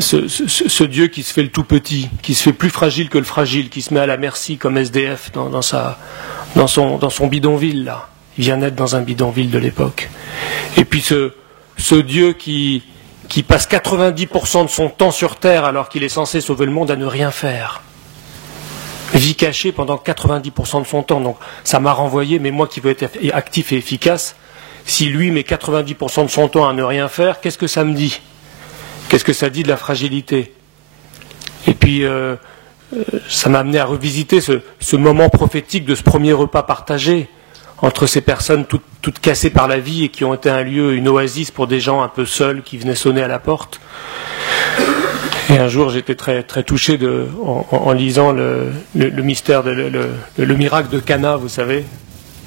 ce Dieu qui se fait le tout petit, qui se fait plus fragile que le fragile, qui se met à la merci comme SDF dans son bidonville là, il vient naître dans un bidonville de l'époque. Et puis ce Dieu qui passe 90% de son temps sur Terre alors qu'il est censé sauver le monde à ne rien faire. Vie cachée pendant 90% de son temps. Donc ça m'a renvoyé, mais moi qui veux être actif et efficace, si lui met 90% de son temps à ne rien faire, qu'est-ce que ça me dit? Qu'est-ce que ça dit de la fragilité? Et puis ça m'a amené à revisiter ce moment prophétique de ce premier repas partagé entre ces personnes toutes cassées par la vie et qui ont été un lieu, une oasis pour des gens un peu seuls qui venaient sonner à la porte. Et un jour, j'étais très, très touché en lisant le mystère, le miracle de Cana, vous savez.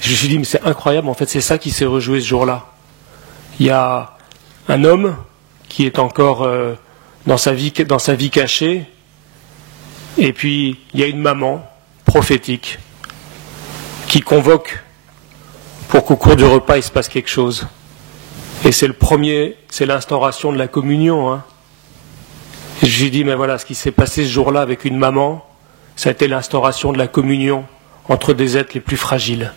Je me suis dit, mais c'est incroyable, en fait, c'est ça qui s'est rejoué ce jour-là. Il y a un homme qui est encore dans sa vie cachée, et puis il y a une maman prophétique qui convoque pour qu'au cours du repas, il se passe quelque chose. Et c'est l'instauration de la communion, hein. Et je lui ai dit, mais voilà, ce qui s'est passé ce jour-là avec une maman, ça a été l'instauration de la communion entre des êtres les plus fragiles.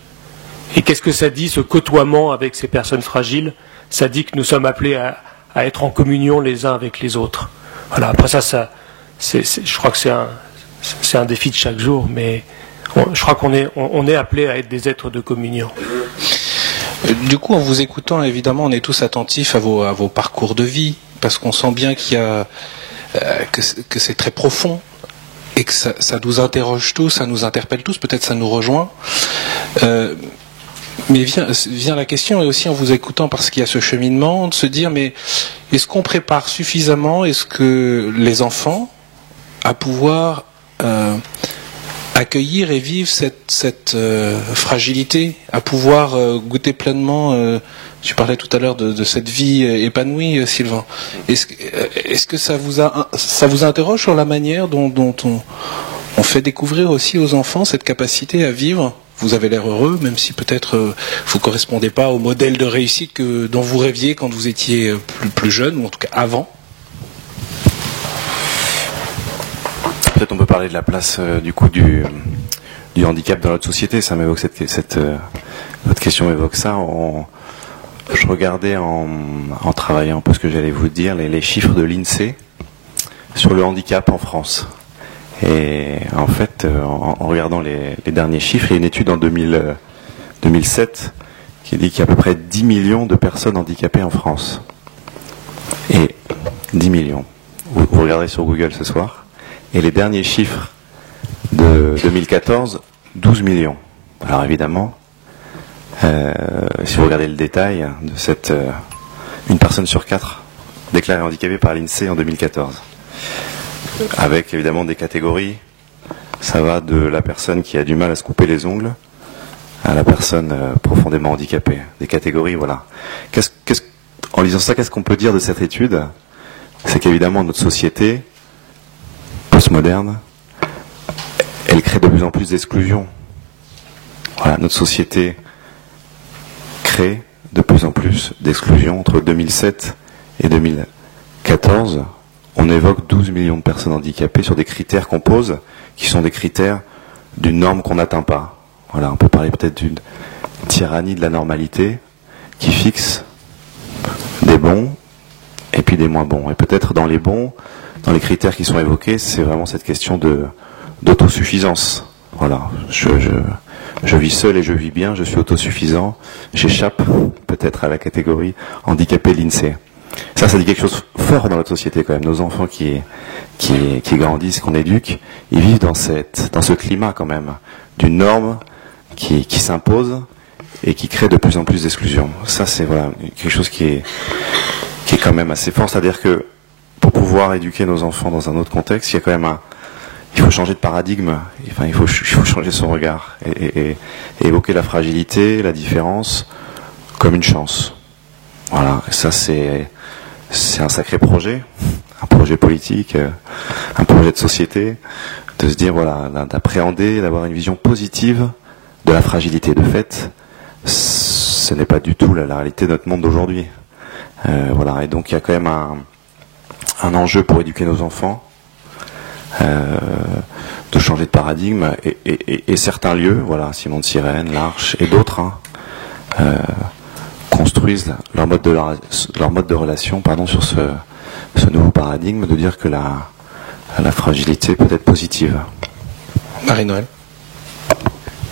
Et qu'est-ce que ça dit, ce côtoiement avec ces personnes fragiles? Ça dit que nous sommes appelés à être en communion les uns avec les autres. Voilà, après je crois que c'est un défi de chaque jour, mais je crois qu'on est appelés à être des êtres de communion. Du coup, en vous écoutant, évidemment, on est tous attentifs à vos parcours de vie, parce qu'on sent bien qu'il y a que c'est très profond et que ça nous interroge tous, ça nous interpelle tous, peut-être ça nous rejoint. Mais vient la question, et aussi en vous écoutant, parce qu'il y a ce cheminement, de se dire, mais est-ce qu'on prépare suffisamment, est-ce que les enfants, à pouvoir accueillir et vivre cette fragilité, à pouvoir goûter pleinement, tu parlais tout à l'heure de cette vie épanouie, Sylvain. Est-ce que ça vous interroge sur la manière dont on fait découvrir aussi aux enfants cette capacité à vivre? Vous avez l'air heureux, même si peut-être vous ne correspondez pas au modèle de réussite dont vous rêviez quand vous étiez plus jeune, ou en tout cas avant. Peut-être on peut parler de la place du handicap dans notre société. Ça m'évoque votre question m'évoque ça. Je regardais en travaillant un peu ce que j'allais vous dire, les chiffres de l'INSEE sur le handicap en France. Et en fait, en regardant les derniers chiffres, il y a une étude en 2007 qui dit qu'il y a à peu près 10 millions de personnes handicapées en France. Et 10 millions. Vous regarderez sur Google ce soir. Et les derniers chiffres de 2014, 12 millions. Alors évidemment, si vous regardez le détail de une personne sur 4 déclarée handicapée par l'INSEE en 2014. Avec évidemment des catégories. Ça va de la personne qui a du mal à se couper les ongles à la personne profondément handicapée. Des catégories, voilà. En lisant ça, qu'est-ce qu'on peut dire de cette étude? C'est qu'évidemment notre société postmoderne, elle crée de plus en plus d'exclusion. Voilà, notre société crée de plus en plus d'exclusion. Entre 2007 et 2014, on évoque 12 millions de personnes handicapées sur des critères qu'on pose, qui sont des critères d'une norme qu'on n'atteint pas. Voilà, on peut parler peut-être d'une tyrannie de la normalité qui fixe des bons et puis des moins bons. Et peut-être dans les bons, dans les critères qui sont évoqués, c'est vraiment cette question d'autosuffisance. Voilà, je vis seul et je vis bien, je suis autosuffisant, j'échappe peut-être à la catégorie handicapé de l'INSEE. Ça dit quelque chose de fort dans notre société quand même. Nos enfants qui grandissent, qu'on éduque, ils vivent dans ce climat quand même d'une norme qui s'impose et qui crée de plus en plus d'exclusion. Ça c'est voilà quelque chose qui est quand même assez fort. C'est-à-dire que pour pouvoir éduquer nos enfants dans un autre contexte, il y a quand même il faut changer de paradigme. Enfin, il faut changer son regard et évoquer la fragilité, la différence comme une chance. Voilà. Et ça c'est un sacré projet, un projet politique, un projet de société, de se dire voilà, d'appréhender, d'avoir une vision positive de la fragilité. De fait, ce n'est pas du tout la réalité de notre monde d'aujourd'hui. Voilà. Et donc il y a quand même un enjeu pour éduquer nos enfants, de changer de paradigme et certains lieux, voilà, Simon de Sirène, l'Arche et d'autres, construisent leur mode de relation sur ce nouveau paradigme de dire que la fragilité peut être positive. Marie-Noël.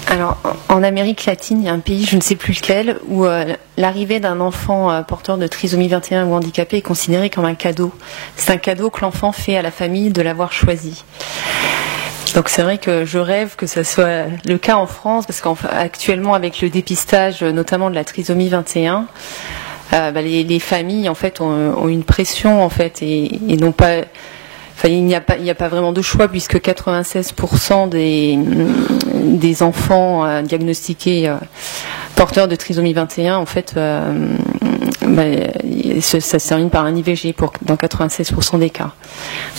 Alors, en Amérique latine, il y a un pays, je ne sais plus lequel, où l'arrivée d'un enfant porteur de trisomie 21 ou handicapé est considérée comme un cadeau. C'est un cadeau que l'enfant fait à la famille de l'avoir choisi. Donc c'est vrai que je rêve que ça soit le cas en France, parce qu'actuellement avec le dépistage, notamment de la trisomie 21, les familles en fait ont une pression en fait et n'ont pas. Enfin, il n'y a pas vraiment de choix puisque 96% des enfants diagnostiqués porteurs de trisomie 21 en fait ça se termine par un IVG dans 96% des cas.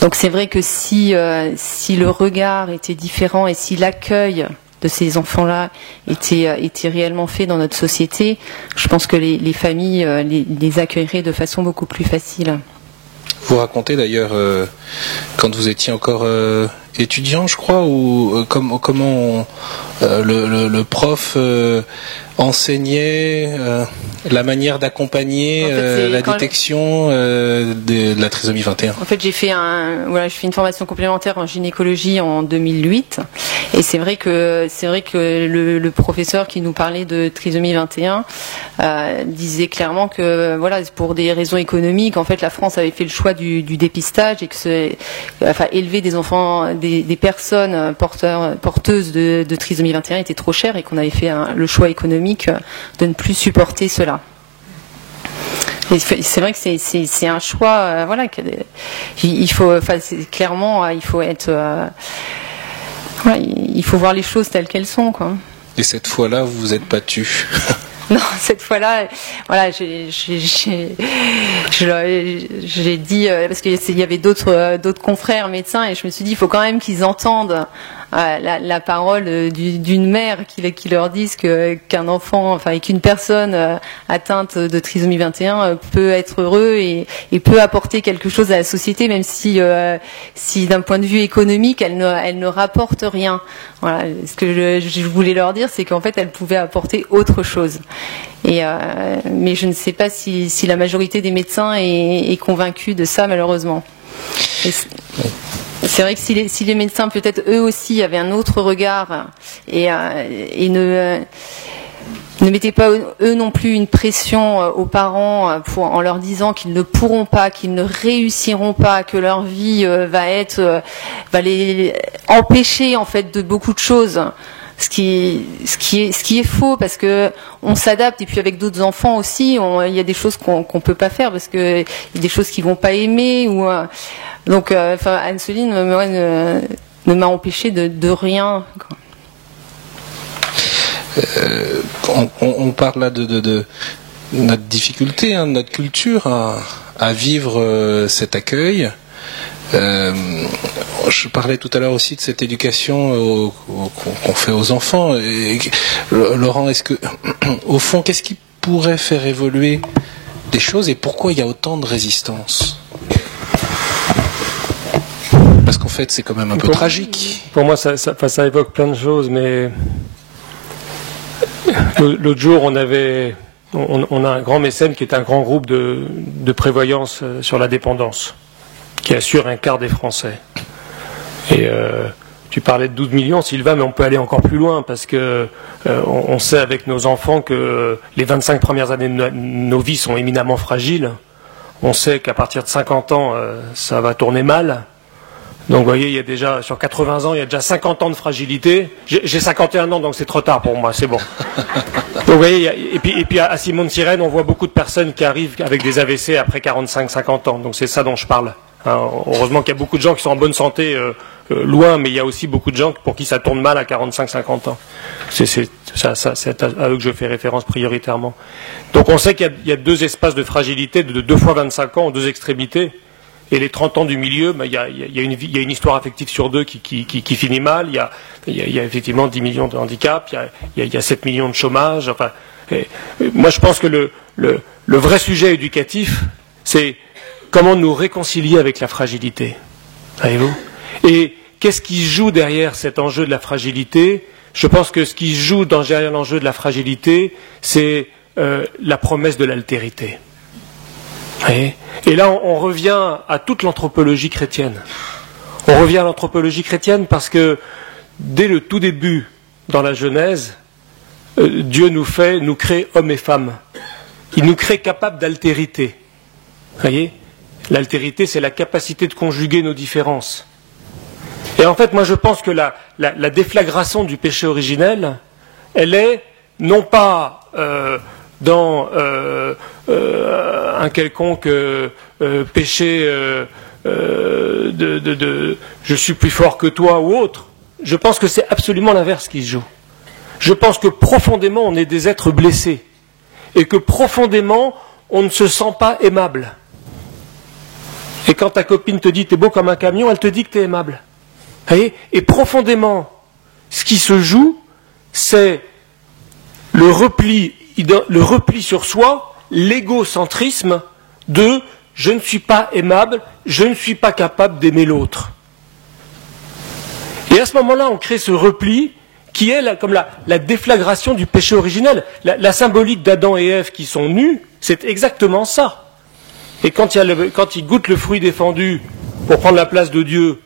Donc c'est vrai que si le regard était différent et si l'accueil de ces enfants-là était réellement fait dans notre société, je pense que les familles les accueilleraient de façon beaucoup plus facile. Vous racontez d'ailleurs, quand vous étiez encore étudiant, je crois, ou comment le prof enseignait la manière d'accompagner la détection de la trisomie 21. En fait, j'ai fait une formation complémentaire en gynécologie en 2008, et c'est vrai que le professeur qui nous parlait de trisomie 21 disait clairement que pour des raisons économiques, en fait, la France avait fait le choix du dépistage et que élever des enfants, des personnes porteuses de trisomie 21 était trop cher et qu'on avait fait le choix économique de ne plus supporter cela. Et c'est vrai que c'est un choix, il faut, clairement, il faut être, il faut voir les choses telles qu'elles sont, quoi. Et cette fois-là, vous vous êtes battu. Non, cette fois-là, j'ai dit parce qu'il y avait d'autres confrères médecins et je me suis dit il faut quand même qu'ils entendent la parole d'une mère qui leur dise qu'un enfant, et qu'une personne atteinte de trisomie 21 peut être heureux et peut apporter quelque chose à la société, même si d'un point de vue économique elle ne rapporte rien. Voilà, ce que je voulais leur dire, c'est qu'en fait elle pouvait apporter autre chose. Mais je ne sais pas si la majorité des médecins est convaincue de ça, malheureusement. C'est vrai que si les médecins, peut-être eux aussi, avaient un autre regard et ne mettaient pas eux non plus une pression aux parents en leur disant qu'ils ne pourront pas, qu'ils ne réussiront pas, que leur vie va les empêcher en fait de beaucoup de choses. Ce qui est faux, parce que on s'adapte, et puis avec d'autres enfants aussi, il y a des choses qu'on peut pas faire parce que il y a des choses qu'ils vont pas aimer donc Anne-Soline ne m'a empêché de rien, quoi. On parle là de notre difficulté, de notre culture à vivre cet accueil. Je parlais tout à l'heure aussi de cette éducation qu'on fait aux enfants. Et, Laurent, est-ce que, au fond, qu'est-ce qui pourrait faire évoluer des choses et pourquoi il y a autant de résistance ? Parce qu'en fait, c'est quand même un peu tragique. Pour moi, ça évoque plein de choses, mais l'autre jour, on a un grand mécène qui est un grand groupe de prévoyance sur la dépendance, qui assure un quart des Français. Et tu parlais de 12 millions, Sylvain, mais on peut aller encore plus loin, parce que on sait avec nos enfants que les 25 premières années de nos vies sont éminemment fragiles. On sait qu'à partir de 50 ans, ça va tourner mal. Donc vous voyez, il y a déjà, sur 80 ans, il y a déjà 50 ans de fragilité. J'ai 51 ans, donc c'est trop tard pour moi, c'est bon. Donc vous voyez, et puis à Simon de Sirène, on voit beaucoup de personnes qui arrivent avec des AVC après 45-50 ans. Donc c'est ça dont je parle. Heureusement qu'il y a beaucoup de gens qui sont en bonne santé loin, mais il y a aussi beaucoup de gens pour qui ça tourne mal à 45-50 ans. C'est à eux que je fais référence prioritairement. Donc on sait qu'il y a deux espaces de fragilité de 2 fois 25 ans, aux deux extrémités. Et les 30 ans du milieu, il y a une histoire affective sur deux qui finit mal. Il y a effectivement 10 millions de handicaps, il y a 7 millions de chômage. Enfin, moi je pense que le vrai sujet éducatif, c'est comment nous réconcilier avec la fragilité. Voyez-vous ? Et qu'est-ce qui joue derrière cet enjeu de la fragilité ? je pense que ce qui se joue derrière l'enjeu de la fragilité, c'est la promesse de l'altérité. Et là, on revient à toute l'anthropologie chrétienne. On revient à l'anthropologie chrétienne parce que dès le tout début, dans la Genèse, Dieu nous crée hommes et femmes. Il nous crée capables d'altérité. Voyez, l'altérité, c'est la capacité de conjuguer nos différences. Et en fait, moi, je pense que la déflagration du péché originel, elle est non pas dans un quelconque péché je suis plus fort que toi ou autre. Je pense que c'est absolument l'inverse qui se joue. Je pense que profondément, on est des êtres blessés et que profondément, on ne se sent pas aimable. Et quand ta copine te dit « t'es beau comme un camion », elle te dit que t'es aimable. Voyez ? Et profondément, ce qui se joue, c'est le repli sur soi, l'égocentrisme de « je ne suis pas aimable, je ne suis pas capable d'aimer l'autre ». Et à ce moment-là, on crée ce repli qui est comme la déflagration du péché originel. La symbolique d'Adam et Ève qui sont nus, c'est exactement ça. Et quand ils goûtent le fruit défendu pour prendre la place de Dieu,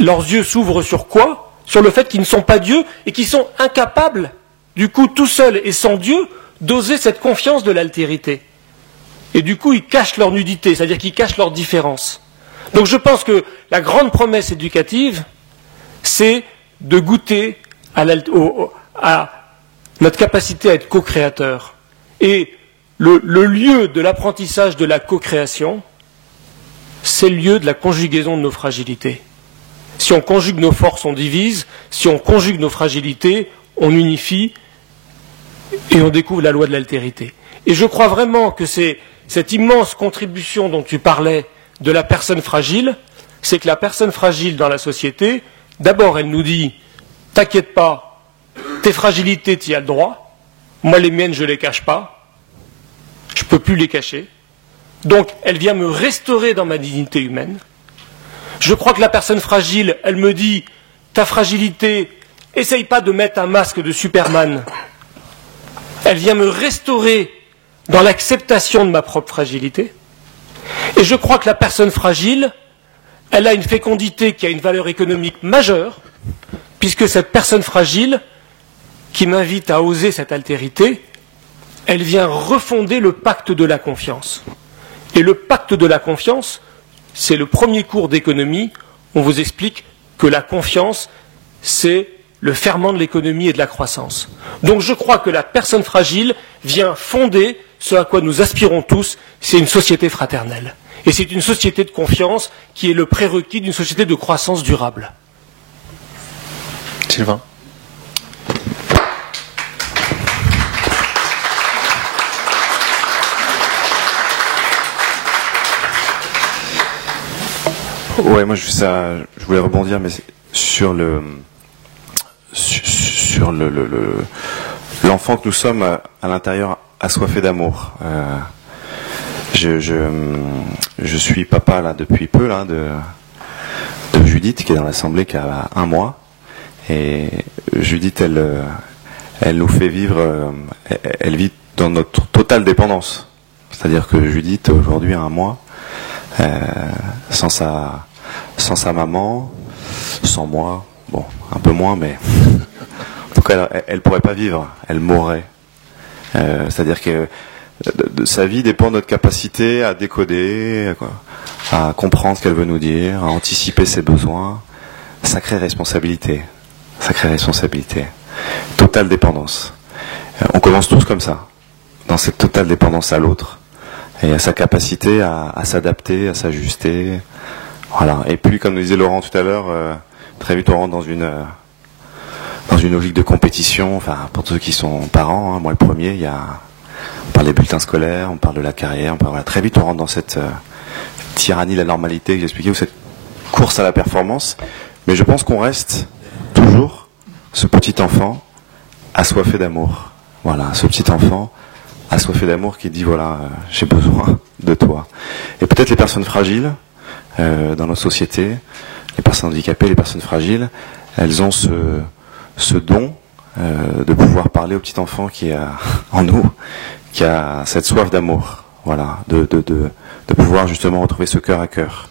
leurs yeux s'ouvrent sur quoi ? Sur le fait qu'ils ne sont pas Dieu et qu'ils sont incapables, du coup, tout seuls et sans Dieu, d'oser cette confiance de l'altérité. Et du coup, ils cachent leur nudité, c'est-à-dire qu'ils cachent leur différence. Donc je pense que la grande promesse éducative, c'est de goûter à notre capacité à être co-créateur. Et le lieu de l'apprentissage de la co-création, c'est le lieu de la conjugaison de nos fragilités. Si on conjugue nos forces, on divise. Si on conjugue nos fragilités, on unifie et on découvre la loi de l'altérité. Et je crois vraiment que c'est cette immense contribution dont tu parlais de la personne fragile, c'est que la personne fragile dans la société, d'abord elle nous dit « t'inquiète pas, tes fragilités, tu y as le droit, moi les miennes je les cache pas, je ne peux plus les cacher, donc elle vient me restaurer dans ma dignité humaine. Je crois que la personne fragile, elle me dit « ta fragilité, essaye pas de mettre un masque de Superman ». Elle vient me restaurer dans l'acceptation de ma propre fragilité. Et je crois que la personne fragile, elle a une fécondité qui a une valeur économique majeure, puisque cette personne fragile, qui m'invite à oser cette altérité, elle vient refonder le pacte de la confiance. Et le pacte de la confiance, c'est le premier cours d'économie, on vous explique que la confiance, c'est le ferment de l'économie et de la croissance. Donc je crois que la personne fragile vient fonder ce à quoi nous aspirons tous, c'est une société fraternelle. Et c'est une société de confiance qui est le prérequis d'une société de croissance durable. Sylvain. Ouais, moi je voulais rebondir, mais sur l'enfant que nous sommes à l'intérieur assoiffé d'amour. Je suis papa là depuis peu là de Judith qui est dans l'assemblée qui a 1 mois, et Judith elle nous fait vivre, elle vit dans notre totale dépendance. C'est-à-dire que Judith aujourd'hui a 1 mois sans sa maman, sans moi, bon un peu moins, mais en tout cas elle pourrait pas vivre, elle mourrait. C'est-à-dire que sa vie dépend de notre capacité à décoder, à comprendre ce qu'elle veut nous dire, à anticiper ses besoins. Sacrée responsabilité. Totale dépendance. On commence tous comme ça, dans cette totale dépendance à l'autre, et à sa capacité à s'adapter, à s'ajuster. Voilà. Et puis, comme nous disait Laurent tout à l'heure, très vite on rentre dans une logique de compétition. Enfin, pour ceux qui sont parents, hein, moi le premier, on parle des bulletins scolaires, on parle de la carrière, voilà, très vite on rentre dans cette tyrannie de la normalité que j'expliquais, ou cette course à la performance. Mais je pense qu'on reste toujours ce petit enfant assoiffé d'amour. Voilà, ce petit enfant assoiffé d'amour qui dit voilà, j'ai besoin de toi. Et peut-être les personnes fragiles dans nos sociétés, les personnes handicapées, les personnes fragiles, elles ont ce don de pouvoir parler au petit enfant qui est en nous, qui a cette soif d'amour, voilà, de pouvoir justement retrouver ce cœur à cœur.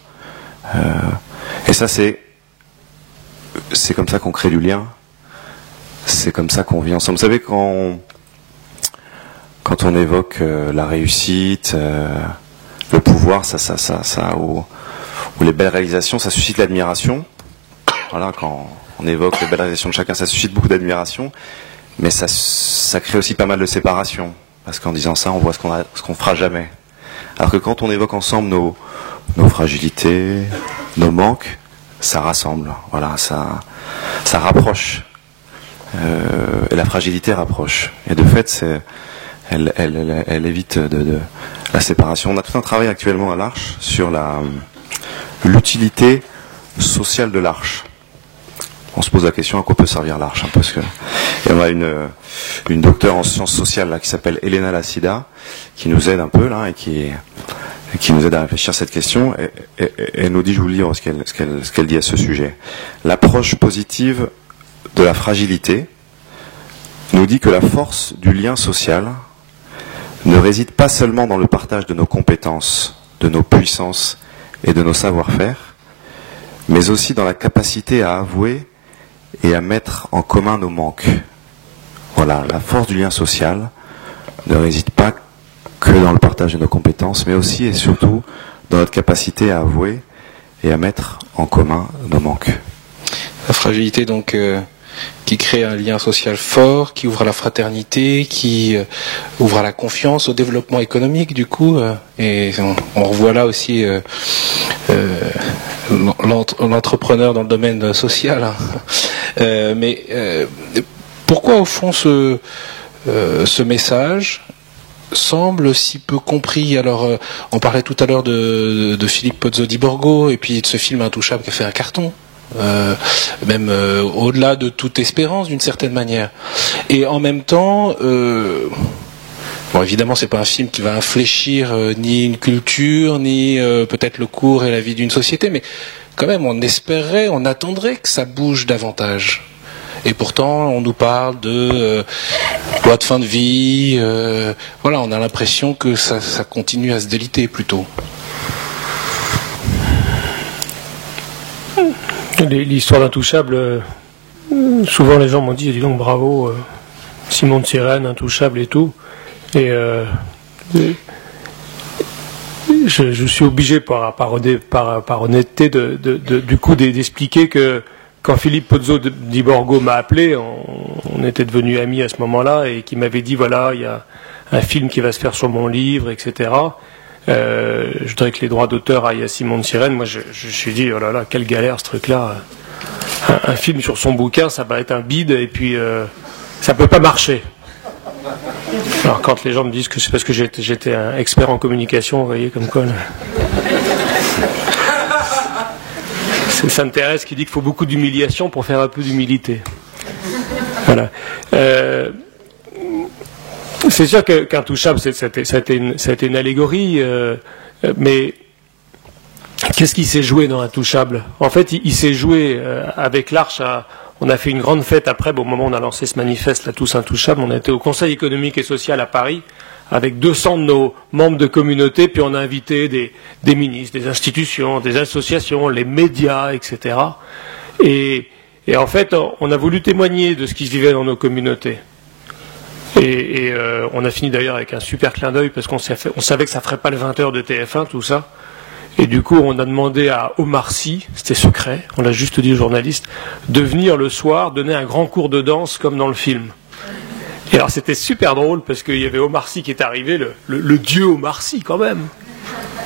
Et ça, c'est comme ça qu'on crée du lien, c'est comme ça qu'on vit ensemble. Vous savez, quand on évoque la réussite, le pouvoir, ou les belles réalisations, ça suscite l'admiration. Voilà, quand on évoque les belles réalisations de chacun, ça suscite beaucoup d'admiration, mais ça crée aussi pas mal de séparation, parce qu'en disant ça, on voit ce qu'on fera jamais. Alors que quand on évoque ensemble nos fragilités, nos manques, ça rassemble, voilà, ça rapproche. Et la fragilité rapproche. Et de fait, elle évite de la séparation. On a tout un travail actuellement à l'Arche sur l'utilité sociale de l'Arche. On se pose la question à quoi peut servir l'Arche, parce que et on a une docteure en sciences sociales là, qui s'appelle Elena Lassida, qui nous aide un peu là et qui nous aide à réfléchir à cette question. Et elle nous dit, je vous lis ce qu'elle dit à ce sujet. L'approche positive de la fragilité nous dit que la force du lien social ne réside pas seulement dans le partage de nos compétences, de nos puissances et de nos savoir-faire, mais aussi dans la capacité à avouer et à mettre en commun nos manques. Voilà, la force du lien social ne réside pas que dans le partage de nos compétences, mais aussi et surtout dans notre capacité à avouer et à mettre en commun nos manques. La fragilité, donc, qui crée un lien social fort, qui ouvre à la fraternité, qui ouvre à la confiance, au développement économique, du coup, et on revoit là aussi l'entrepreneur dans le domaine social. Hein. Mais pourquoi, au fond, ce message semble si peu compris? Alors, on parlait tout à l'heure de Philippe Pozzo di Borgo, et puis de ce film Intouchable qui a fait un carton. Même au-delà de toute espérance d'une certaine manière. Et en même temps, bon, évidemment, c'est pas un film qui va infléchir ni une culture, ni peut-être le cours et la vie d'une société, mais quand même, on espérerait, on attendrait que ça bouge davantage. Et pourtant, on nous parle de loi de fin de vie. Voilà, on a l'impression que ça continue à se déliter plutôt. L'histoire d'Intouchable, souvent les gens m'ont dit, dis donc bravo, Simon de Sirène, Intouchable et tout. Et je suis obligé par honnêteté du coup d'expliquer que quand Philippe Pozzo di Borgo m'a appelé, on était devenus amis à ce moment-là, et qui m'avait dit, voilà, il y a un film qui va se faire sur mon livre, etc. Je voudrais que les droits d'auteur aillent à Simon de Sirène. Moi, je me suis dit, oh là là, quelle galère ce truc-là. Un film sur son bouquin, ça va être un bide, et puis ça peut pas marcher. Alors quand les gens me disent que c'est parce que j'étais un expert en communication, vous voyez, comme quoi. C'est Sainte Thérèse qui dit qu'il faut beaucoup d'humiliation pour faire un peu d'humilité. Voilà. C'est sûr qu'Intouchable, ça a été une allégorie, mais qu'est-ce qui s'est joué dans Intouchable? En fait, il s'est joué avec l'Arche. On a fait une grande fête après, au moment où on a lancé ce manifeste, là, Tous Intouchables. On a été au Conseil économique et social à Paris, avec 200 de nos membres de communauté, puis on a invité des ministres, des institutions, des associations, les médias, etc. Et en fait, on a voulu témoigner de ce qui se vivait dans nos communautés. Et on a fini d'ailleurs avec un super clin d'œil, parce qu'on savait que ça ferait pas le 20h de TF1, tout ça. Et du coup, on a demandé à Omar Sy, c'était secret, on l'a juste dit aux journalistes, de venir le soir donner un grand cours de danse comme dans le film. Et alors c'était super drôle, parce qu'il y avait Omar Sy qui est arrivé, le dieu Omar Sy quand même.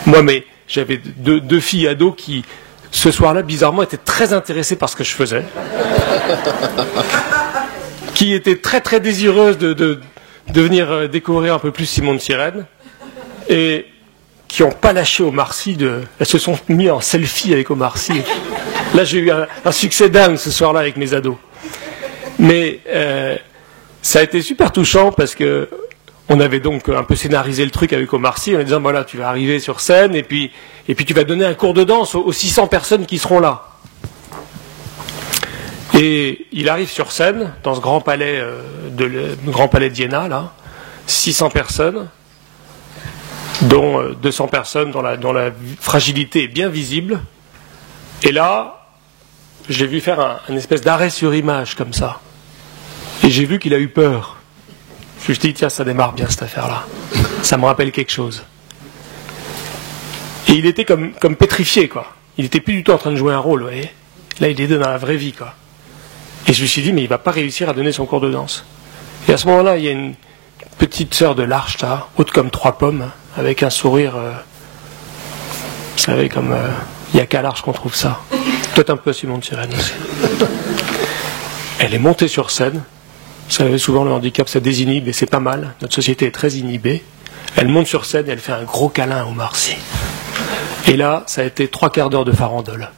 Moi, mais j'avais deux filles ados qui, ce soir-là, bizarrement, étaient très intéressées par ce que je faisais. Qui étaient très très désireuses de venir découvrir un peu plus Simon de Sirène. Et qui n'ont pas lâché Omar Sy. Elles se sont mis en selfie avec Omar Sy. Là, j'ai eu un succès dingue ce soir-là avec mes ados. Mais ça a été super touchant, parce que on avait donc un peu scénarisé le truc avec Omar Sy en disant, voilà, tu vas arriver sur scène et puis tu vas donner un cours de danse aux 600 personnes qui seront là. Et il arrive sur scène, dans ce grand palais d'Iéna, là, 600 personnes, dont 200 personnes dont la fragilité est bien visible. Et là, j'ai vu faire un espèce d'arrêt sur image comme ça. Et j'ai vu qu'il a eu peur. Je me suis dit, tiens, ça démarre bien cette affaire-là. Ça me rappelle quelque chose. Et il était comme pétrifié, quoi. Il n'était plus du tout en train de jouer un rôle, vous voyez. Là, il est dans la vraie vie, quoi. Et je me suis dit, mais il ne va pas réussir à donner son cours de danse. Et à ce moment-là, il y a une petite sœur de l'Arche, là, haute comme 3 pommes, avec un sourire, vous savez, comme... il n'y a qu'à l'Arche qu'on trouve ça. Peut-être un peu à Simon de Sirène aussi. Elle est montée sur scène. Vous savez, souvent le handicap, ça désinhibe, et c'est pas mal. Notre société est très inhibée. Elle monte sur scène et elle fait un gros câlin à Omar Sy. Et là, ça a été 3 quarts d'heure de farandole.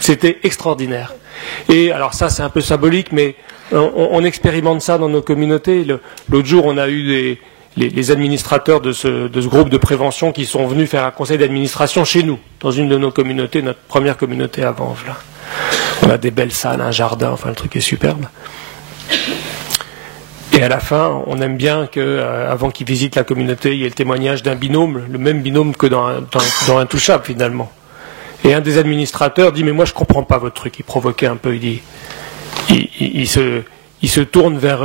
C'était extraordinaire. Et alors ça, c'est un peu symbolique, mais on expérimente ça dans nos communautés. L'autre jour, on a eu les administrateurs de ce groupe de prévention qui sont venus faire un conseil d'administration chez nous, dans une de nos communautés, notre première communauté à Vanves, là. On a des belles salles, un jardin, enfin le truc est superbe. Et à la fin, on aime bien qu'avant qu'ils visitent la communauté, il y ait le témoignage d'un binôme, le même binôme que dans Intouchable finalement. Et un des administrateurs dit, mais moi je comprends pas votre truc. Il provoquait un peu, il dit, il se tourne vers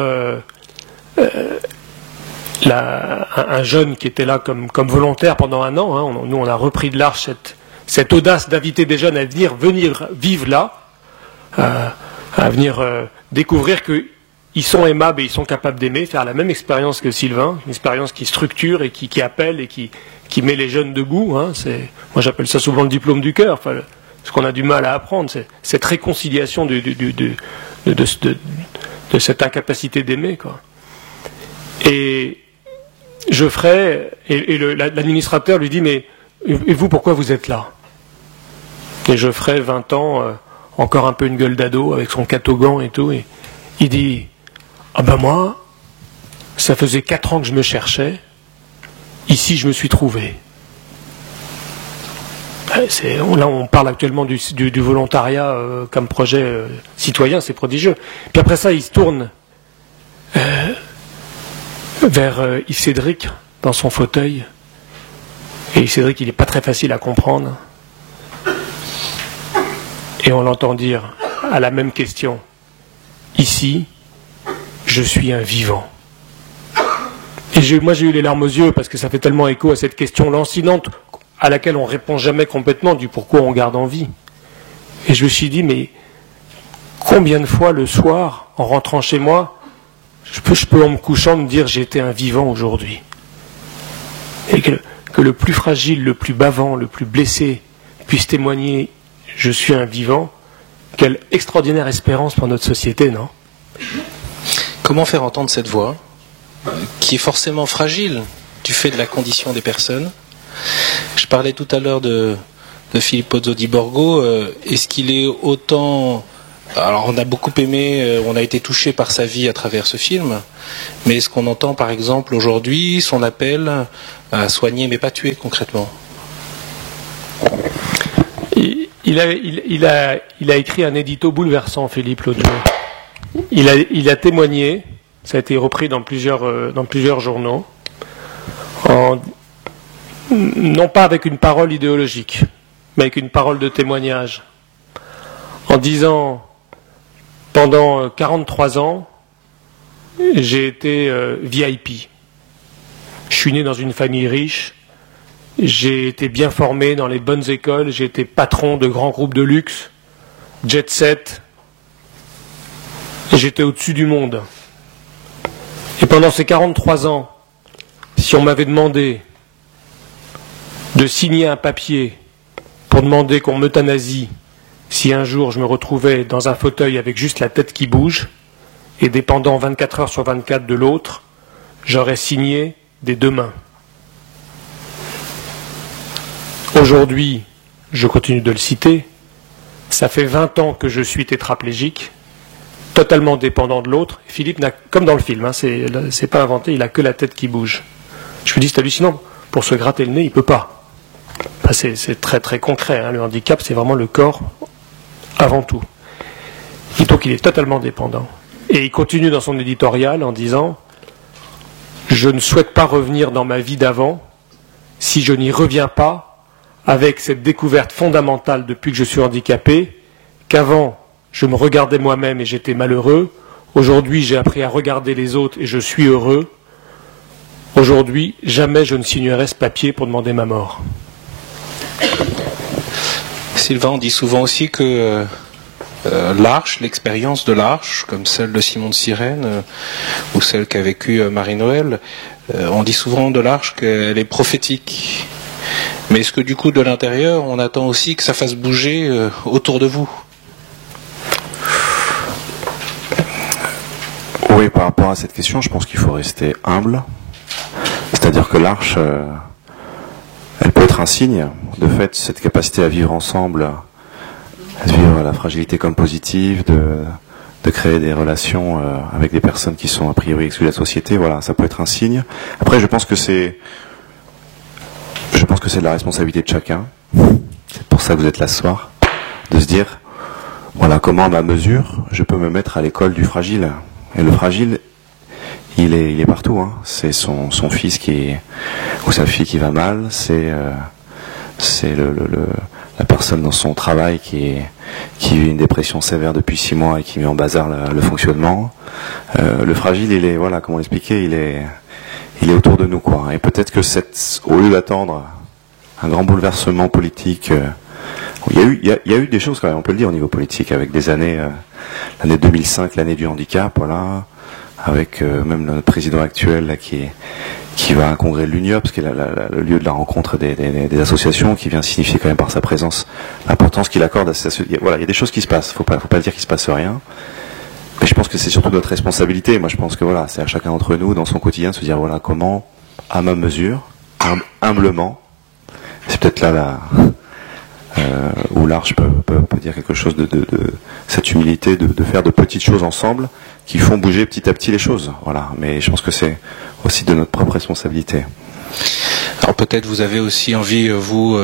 un jeune qui était là comme volontaire pendant 1 an. Hein. Nous on a repris de l'Arche cette audace d'inviter des jeunes à venir vivre là, à venir découvrir qu'ils sont aimables et ils sont capables d'aimer, faire la même expérience que Sylvain, une expérience qui structure et qui appelle et qui met les jeunes debout. Hein. Moi j'appelle ça souvent le diplôme du cœur, enfin, ce qu'on a du mal à apprendre, c'est cette réconciliation de cette incapacité d'aimer, quoi. Et l'administrateur lui dit, mais et vous, pourquoi vous êtes là? Et Geoffrey, 20 ans, encore un peu une gueule d'ado, avec son catogan et tout, et il dit, ah ben moi, ça faisait 4 ans que je me cherchais, ici je me suis trouvé. Là on parle actuellement du volontariat comme projet citoyen, c'est prodigieux. Puis après ça, il se tourne vers Yves Cédric dans son fauteuil. Et Yves Cédric, il n'est pas très facile à comprendre. Et on l'entend dire à la même question, ici, je suis un vivant. Et moi j'ai eu les larmes aux yeux parce que ça fait tellement écho à cette question lancinante à laquelle on ne répond jamais complètement du pourquoi on garde en vie. Et je me suis dit, mais combien de fois le soir, en rentrant chez moi, je peux en me couchant me dire j'étais un vivant aujourd'hui. Et que le plus fragile, le plus bavant, le plus blessé puisse témoigner je suis un vivant, quelle extraordinaire espérance pour notre société, non? Comment faire entendre cette voix qui est forcément fragile du fait de la condition des personnes? Je parlais tout à l'heure de Filippo Zodi Borgo. Est-ce qu'il est autant... Alors on a beaucoup aimé, on a été touché par sa vie à travers ce film, mais est-ce qu'on entend par exemple aujourd'hui son appel à soigner mais pas tuer concrètement? Il a écrit un édito bouleversant, Philippe, l'autre jour. Il a témoigné, ça a été repris dans plusieurs journaux, non pas avec une parole idéologique, mais avec une parole de témoignage, en disant, pendant 43 ans, j'ai été VIP. Je suis né dans une famille riche, j'ai été bien formé dans les bonnes écoles, j'ai été patron de grands groupes de luxe, jet set, j'étais au-dessus du monde. Et pendant ces 43 ans, si on m'avait demandé de signer un papier pour demander qu'on m'euthanasie si un jour je me retrouvais dans un fauteuil avec juste la tête qui bouge et dépendant 24 heures sur 24 de l'autre, j'aurais signé des 2 mains. Aujourd'hui, je continue de le citer, ça fait 20 ans que je suis tétraplégique, totalement dépendant de l'autre. Philippe n'a, comme dans le film, hein, c'est pas inventé, il a que la tête qui bouge. Je me dis, c'est hallucinant, pour se gratter le nez, il peut pas. Enfin, c'est très très concret, hein, le handicap, c'est vraiment le corps avant tout. Et donc il est totalement dépendant. Et il continue dans son éditorial en disant « Je ne souhaite pas revenir dans ma vie d'avant si je n'y reviens pas avec cette découverte fondamentale depuis que je suis handicapé, qu'avant je me regardais moi-même et j'étais malheureux, aujourd'hui j'ai appris à regarder les autres et je suis heureux, aujourd'hui jamais je ne signerai ce papier pour demander ma mort. » Sylvain, on dit souvent aussi que l'Arche, l'expérience de l'Arche, comme celle de Simon de Cyrène ou celle qu'a vécue Marie-Noël, on dit souvent de l'Arche qu'elle est prophétique. Mais est-ce que du coup de l'intérieur, on attend aussi que ça fasse bouger autour de vous? Oui, par rapport à cette question, je pense qu'il faut rester humble. C'est-à-dire que l'Arche, elle peut être un signe. De fait, cette capacité à vivre ensemble, à vivre la fragilité comme positive, de créer des relations avec des personnes qui sont a priori exclues de la société, voilà, ça peut être un signe. Après, je pense que c'est de la responsabilité de chacun. C'est pour ça que vous êtes là ce soir, de se dire, voilà, comment à ma mesure, je peux me mettre à l'école du fragile. Et le fragile, il est partout, hein. C'est son fils ou sa fille qui va mal, c'est la personne dans son travail qui vit une dépression sévère depuis 6 mois et qui met en bazar le fonctionnement. Le fragile, il est, voilà, comment l'expliquer, il est autour de nous, quoi. Et peut-être que au lieu d'attendre un grand bouleversement politique, il y a eu des choses quand même, on peut le dire, au niveau politique, avec des années, l'année 2005, l'année du handicap, voilà, avec même le président actuel là, qui va à un congrès de l'UNIOPS, qui est le lieu de la rencontre des associations, qui vient signifier quand même par sa présence l'importance qu'il accorde à voilà, il y a des choses qui se passent, faut pas dire qu'il se passe rien. Mais je pense que c'est surtout notre responsabilité. Moi, je pense que voilà, c'est à chacun d'entre nous, dans son quotidien, de se dire voilà, comment, à ma mesure, humblement, c'est peut-être là où l'Arche peut dire quelque chose de cette humilité, de faire de petites choses ensemble qui font bouger petit à petit les choses. Voilà. Mais je pense que c'est aussi de notre propre responsabilité. Alors peut-être vous avez aussi envie, vous,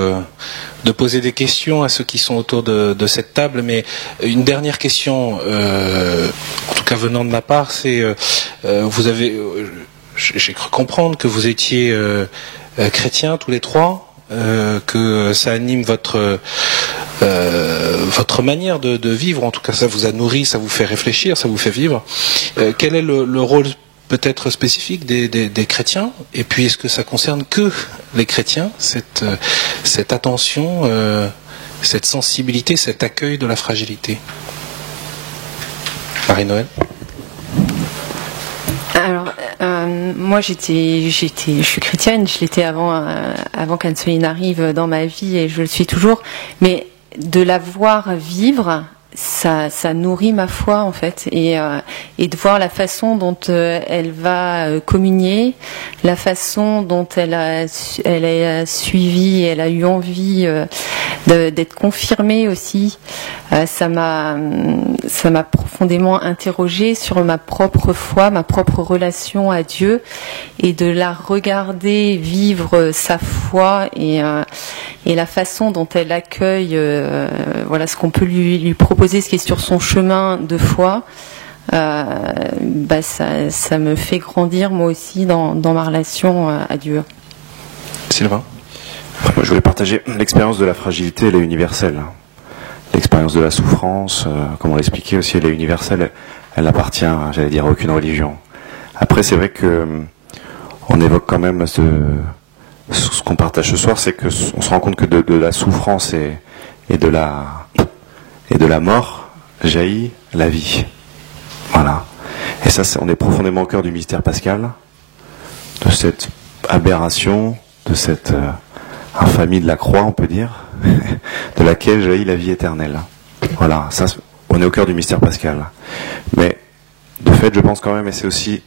de poser des questions à ceux qui sont autour de cette table, mais une dernière question, en tout cas venant de ma part, c'est vous avez, j'ai cru comprendre que vous étiez chrétiens tous les trois, que ça anime votre manière de vivre, en tout cas ça vous a nourri, ça vous fait réfléchir, ça vous fait vivre. Quel est le rôle peut-être spécifique des chrétiens, et puis est-ce que ça concerne que les chrétiens, cette attention, cette sensibilité, cet accueil de la fragilité? Marie-Noël? Alors, moi je suis chrétienne, je l'étais avant qu'Anne-Soline arrive dans ma vie et je le suis toujours, mais de la voir vivre, ça nourrit ma foi en fait, et de voir la façon dont elle va communier, la façon dont elle a suivi, elle a eu envie d'être confirmée aussi. Ça m'a profondément interrogée sur ma propre foi, ma propre relation à Dieu, et de la regarder vivre sa foi et la façon dont elle accueille voilà ce qu'on peut lui proposer, ce qui est sur son chemin de foi. Ça me fait grandir moi aussi dans ma relation à Dieu. Sylvain? Moi, je voulais partager l'expérience de la fragilité, elle est universelle. L'expérience de la souffrance, comme on l'expliquait aussi, elle est universelle. Elle n'appartient, j'allais dire, à aucune religion. Après, c'est vrai que on évoque quand même ce qu'on partage ce soir, c'est que on se rend compte que de la souffrance et de la mort jaillit la vie. Voilà. Et ça, on est profondément au cœur du mystère pascal, de cette aberration, de cette infamie de la croix, on peut dire, de laquelle jaillit la vie éternelle. Voilà, ça, on est au cœur du mystère pascal. Mais de fait, je pense quand même, et c'est aussi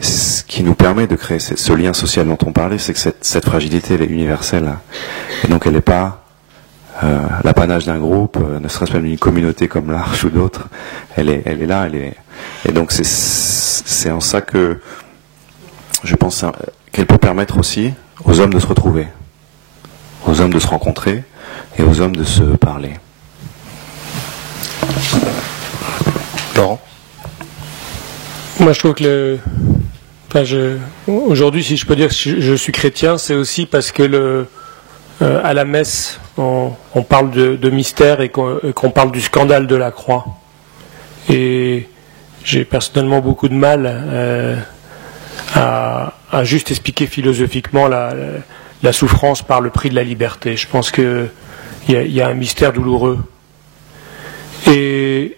ce qui nous permet de créer ce lien social dont on parlait, c'est que cette fragilité, elle est universelle. Et donc elle n'est pas l'apanage d'un groupe, ne serait-ce pas d'une communauté comme l'Arche ou d'autres. Elle est là, et donc c'est en ça que je pense qu'elle peut permettre aussi aux hommes de se retrouver, aux hommes de se rencontrer et aux hommes de se parler. Laurent? Moi, je trouve que aujourd'hui, si je peux dire que je suis chrétien, c'est aussi parce que à la messe, on parle de mystère et qu'on parle du scandale de la croix. Et j'ai personnellement beaucoup de mal à juste expliquer philosophiquement la souffrance par le prix de la liberté. Je pense qu'il y a un mystère douloureux. Et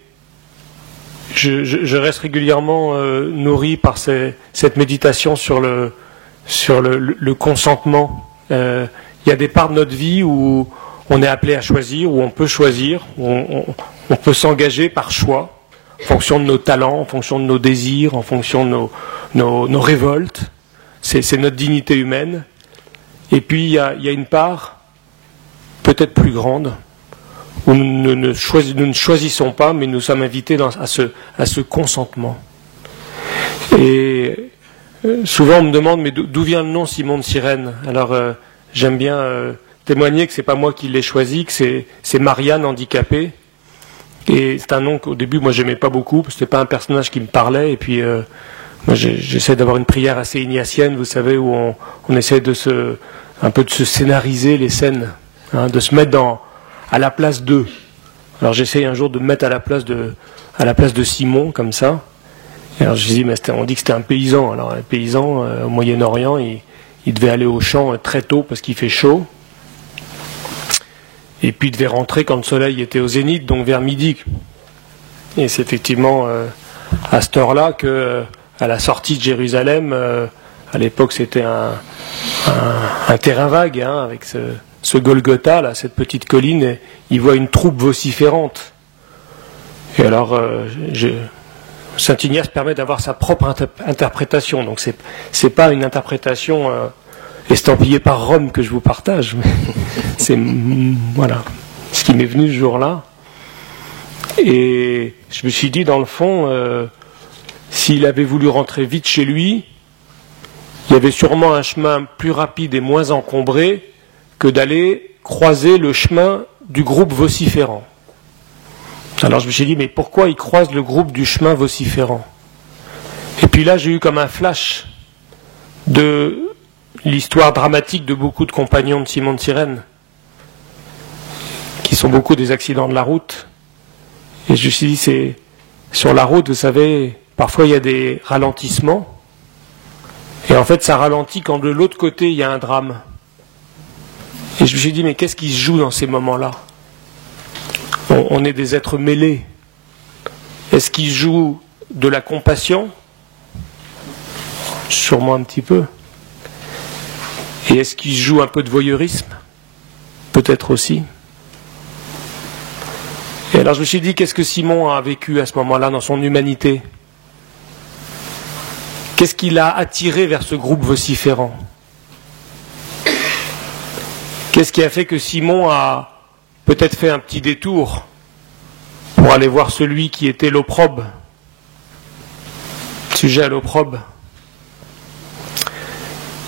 je reste régulièrement nourri par cette méditation sur le consentement. Il y a des parts de notre vie où on est appelé à choisir, où on peut choisir, où on peut s'engager par choix, en fonction de nos talents, en fonction de nos désirs, en fonction de nos révoltes. C'est notre dignité humaine. Et puis il y a une part peut-être plus grande, où nous ne choisissons pas, mais nous sommes invités à ce consentement. Et souvent on me demande, mais d'où vient le nom Simon de Cyrène? Alors j'aime bien témoigner que c'est pas moi qui l'ai choisi, que c'est Marianne handicapée. Et c'est un nom qu'au début moi j'aimais pas beaucoup, parce que c'était pas un personnage qui me parlait. Et puis moi j'essaie d'avoir une prière assez ignatienne, vous savez, où on essaie un peu de se scénariser les scènes, hein, de se mettre à la place d'eux. Alors j'essaye un jour de me mettre à la place de Simon, comme ça. Et alors je dis, mais on dit que c'était un paysan. Alors un paysan au Moyen-Orient, il devait aller au champ très tôt parce qu'il fait chaud. Et puis il devait rentrer quand le soleil était au zénith, donc vers midi. Et c'est effectivement à cette heure-là que, à la sortie de Jérusalem, à l'époque c'était un terrain vague, hein, avec ce Golgotha, là, cette petite colline, et il voit une troupe vociférante. Et alors, Saint Ignace permet d'avoir sa propre interprétation. Donc c'est pas une interprétation estampillée par Rome que je vous partage, mais c'est voilà ce qui m'est venu ce jour-là. Et je me suis dit, dans le fond, s'il avait voulu rentrer vite chez lui, il y avait sûrement un chemin plus rapide et moins encombré que d'aller croiser le chemin du groupe vociférant. Alors je me suis dit, mais pourquoi il croise le groupe du chemin vociférant? Et puis là, j'ai eu comme un flash de l'histoire dramatique de beaucoup de compagnons de Simon de Cyrène, qui sont beaucoup des accidents de la route. Et je me suis dit, c'est sur la route, vous savez, parfois il y a des ralentissements, et en fait ça ralentit quand de l'autre côté il y a un drame. Et je me suis dit, mais qu'est-ce qui se joue dans ces moments-là? On est des êtres mêlés. Est-ce qu'il joue de la compassion? Sûrement un petit peu. Et est-ce qu'il joue un peu de voyeurisme? Peut-être aussi. Et alors je me suis dit, qu'est-ce que Simon a vécu à ce moment-là dans son humanité? Qu'est-ce qui l'a attiré vers ce groupe vociférant? Qu'est-ce qui a fait que Simon a peut-être fait un petit détour pour aller voir celui qui était l'opprobre, sujet à l'opprobre?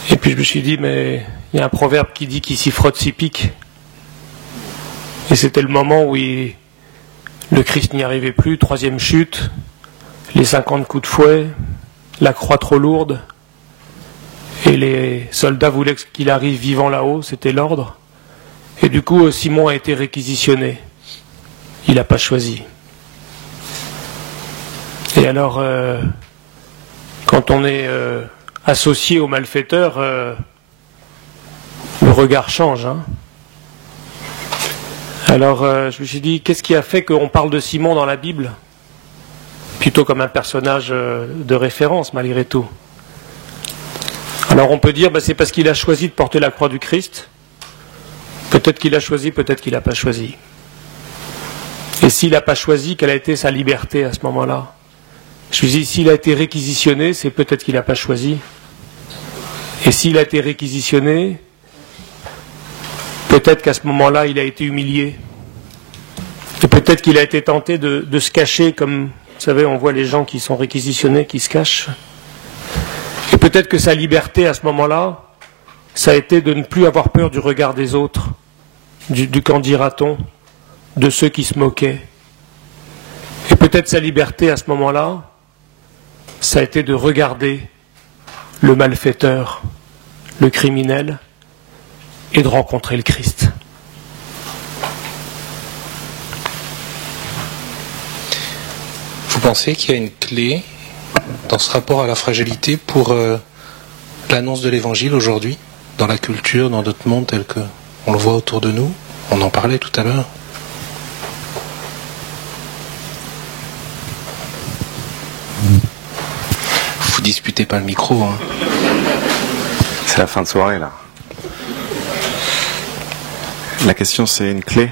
Et puis je me suis dit, mais il y a un proverbe qui dit qui s'y frotte s'y pique. Et c'était le moment où le Christ n'y arrivait plus, troisième chute, les 50 coups de fouet, la croix trop lourde, et les soldats voulaient qu'il arrive vivant là-haut, c'était l'ordre. Et du coup, Simon a été réquisitionné. Il n'a pas choisi. Et alors, quand on est associé au malfaiteur, le regard change. Hein. Alors, je me suis dit, qu'est-ce qui a fait qu'on parle de Simon dans la Bible, plutôt comme un personnage de référence, malgré tout? Alors, on peut dire, c'est parce qu'il a choisi de porter la croix du Christ. Peut-être qu'il a choisi, peut-être qu'il n'a pas choisi. Et s'il n'a pas choisi, quelle a été sa liberté à ce moment-là? Je me suis dit, s'il a été réquisitionné, c'est peut-être qu'il n'a pas choisi. Et s'il a été réquisitionné, peut-être qu'à ce moment-là, il a été humilié. Et peut-être qu'il a été tenté de se cacher, comme, vous savez, on voit les gens qui sont réquisitionnés, qui se cachent. Et peut-être que sa liberté à ce moment-là, ça a été de ne plus avoir peur du regard des autres, du qu'en dira-t-on, de ceux qui se moquaient. Et peut-être sa liberté à ce moment-là, ça a été de regarder le malfaiteur, le criminel, et de rencontrer le Christ. Vous pensez qu'il y a une clé dans ce rapport à la fragilité pour l'annonce de l'Évangile aujourd'hui, dans la culture, dans notre monde tel qu'on le voit autour de nous? On en parlait tout à l'heure. Vous disputez pas le micro, hein. C'est la fin de soirée, là. La question, c'est une clé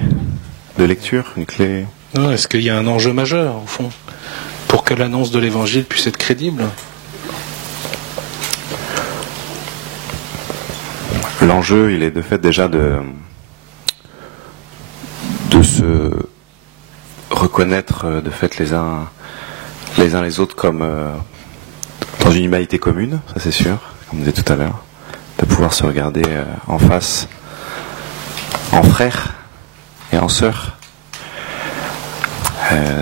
de lecture, une clé... Non, est-ce qu'il y a un enjeu majeur, au fond, pour que l'annonce de l'Évangile puisse être crédible? L'enjeu, il est de fait déjà de se reconnaître de fait les uns les autres comme dans une humanité commune, ça c'est sûr, comme on disait tout à l'heure, de pouvoir se regarder en face, en frère et en sœur.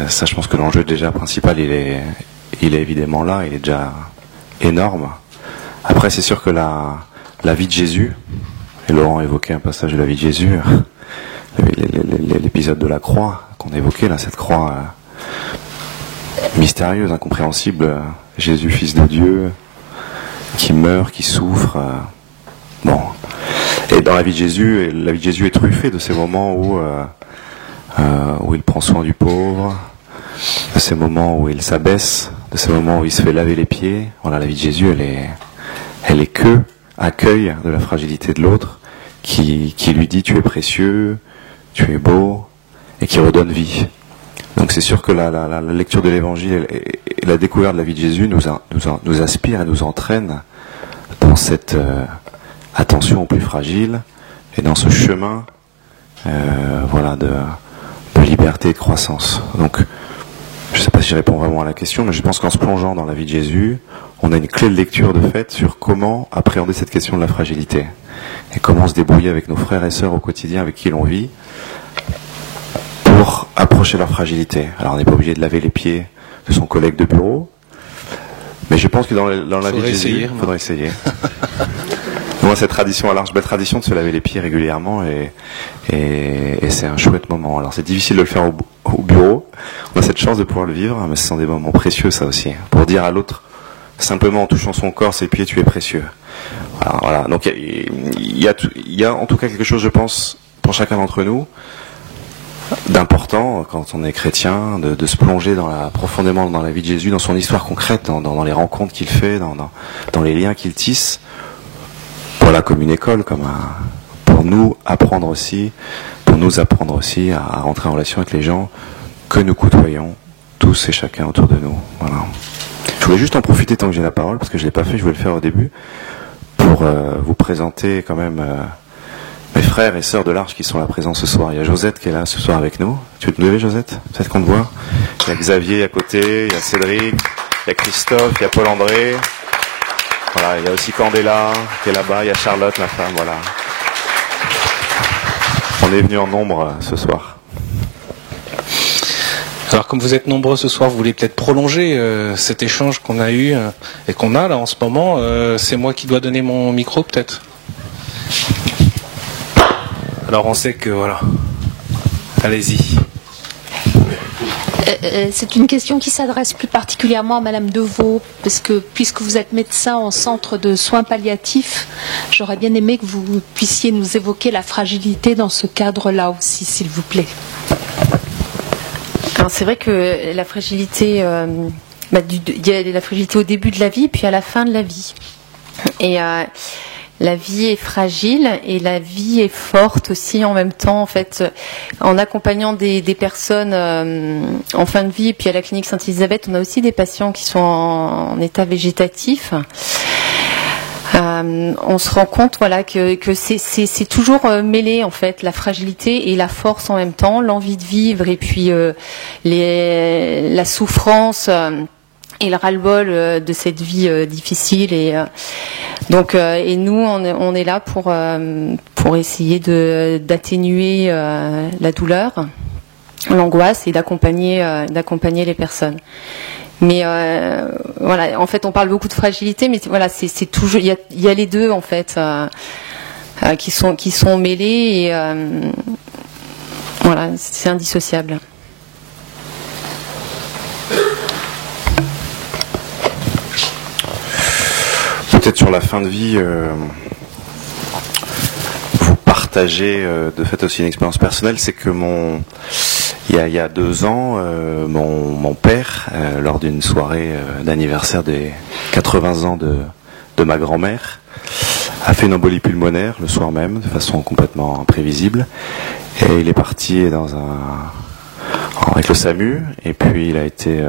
Ça, je pense que l'enjeu déjà principal, il est évidemment là, il est déjà énorme. Après, c'est sûr que la vie de Jésus, et Laurent évoquait un passage de la vie de Jésus, l'épisode de la croix qu'on évoquait là, cette croix mystérieuse, incompréhensible, Jésus, fils de Dieu, qui meurt, qui souffre. Bon. Et dans la vie de Jésus est truffée de ces moments où il prend soin du pauvre, de ces moments où il s'abaisse, de ces moments où il se fait laver les pieds. Voilà, la vie de Jésus, elle est accueil de la fragilité de l'autre, qui lui dit tu es précieux, tu es beau, et qui redonne vie. Donc c'est sûr que la lecture de l'Évangile et la découverte de la vie de Jésus nous inspire et nous entraîne dans cette attention aux plus fragiles et dans ce chemin de liberté et de croissance. Donc je ne sais pas si je réponds vraiment à la question, mais je pense qu'en se plongeant dans la vie de Jésus, on a une clé de lecture de fait sur comment appréhender cette question de la fragilité et comment se débrouiller avec nos frères et sœurs au quotidien avec qui l'on vit pour approcher leur fragilité. Alors on n'est pas obligé de laver les pieds de son collègue de bureau, mais je pense que dans la vie de Jésus, il faudrait essayer. Moi, cette tradition, alors, belle tradition de se laver les pieds régulièrement et c'est un chouette moment. Alors c'est difficile de le faire au bureau, on a cette chance de pouvoir le vivre, mais ce sont des moments précieux ça aussi, pour dire à l'autre, simplement en touchant son corps, ses pieds, tu es précieux. Alors, voilà, donc il y a en tout cas quelque chose, je pense, pour chacun d'entre nous, d'important quand on est chrétien, de se plonger profondément dans la vie de Jésus, dans son histoire concrète, dans les rencontres qu'il fait, dans les liens qu'il tisse, voilà, comme une école, pour nous apprendre aussi à rentrer en relation avec les gens que nous côtoyons tous et chacun autour de nous. Voilà. Je voulais juste en profiter tant que j'ai la parole, parce que je l'ai pas fait, je voulais le faire au début, pour vous présenter quand même mes frères et sœurs de l'Arche qui sont là présents ce soir. Il y a Josette qui est là ce soir avec nous. Tu veux te lever, Josette? Peut-être qu'on te voit. Il y a Xavier à côté, il y a Cédric, il y a Christophe, il y a Paul-André. Voilà, il y a aussi Candela qui est là-bas, il y a Charlotte, ma femme, voilà. On est venus en nombre ce soir. Alors comme vous êtes nombreux ce soir, vous voulez peut-être prolonger cet échange qu'on a eu et qu'on a là en ce moment. C'est moi qui dois donner mon micro peut-être. Alors on sait que voilà. Allez-y. C'est une question qui s'adresse plus particulièrement à Madame Deveau, parce que puisque vous êtes médecin en centre de soins palliatifs, j'aurais bien aimé que vous puissiez nous évoquer la fragilité dans ce cadre-là aussi, s'il vous plaît. Alors c'est vrai que la fragilité, il y a la fragilité au début de la vie, puis à la fin de la vie. Et la vie est fragile et la vie est forte aussi en même temps. En fait, en accompagnant des personnes en fin de vie, et puis à la clinique Sainte-Élisabeth, on a aussi des patients qui sont en état végétatif. On se rend compte, voilà, que c'est toujours mêlé en fait, la fragilité et la force en même temps, l'envie de vivre et puis la souffrance. Et le ras-le-bol de cette vie difficile et nous on est là pour essayer d'atténuer la douleur l'angoisse et d'accompagner les personnes. Mais voilà, en fait, on parle beaucoup de fragilité, mais voilà, c'est toujours, il y a les deux en fait qui sont mêlés et voilà, c'est indissociable. Peut-être sur la fin de vie, vous partagez de fait aussi une expérience personnelle, c'est que il y a 2 ans, mon père, lors d'une soirée d'anniversaire des 80 ans de ma grand-mère, a fait une embolie pulmonaire le soir même, de façon complètement imprévisible, et il est parti avec le SAMU, et puis il a été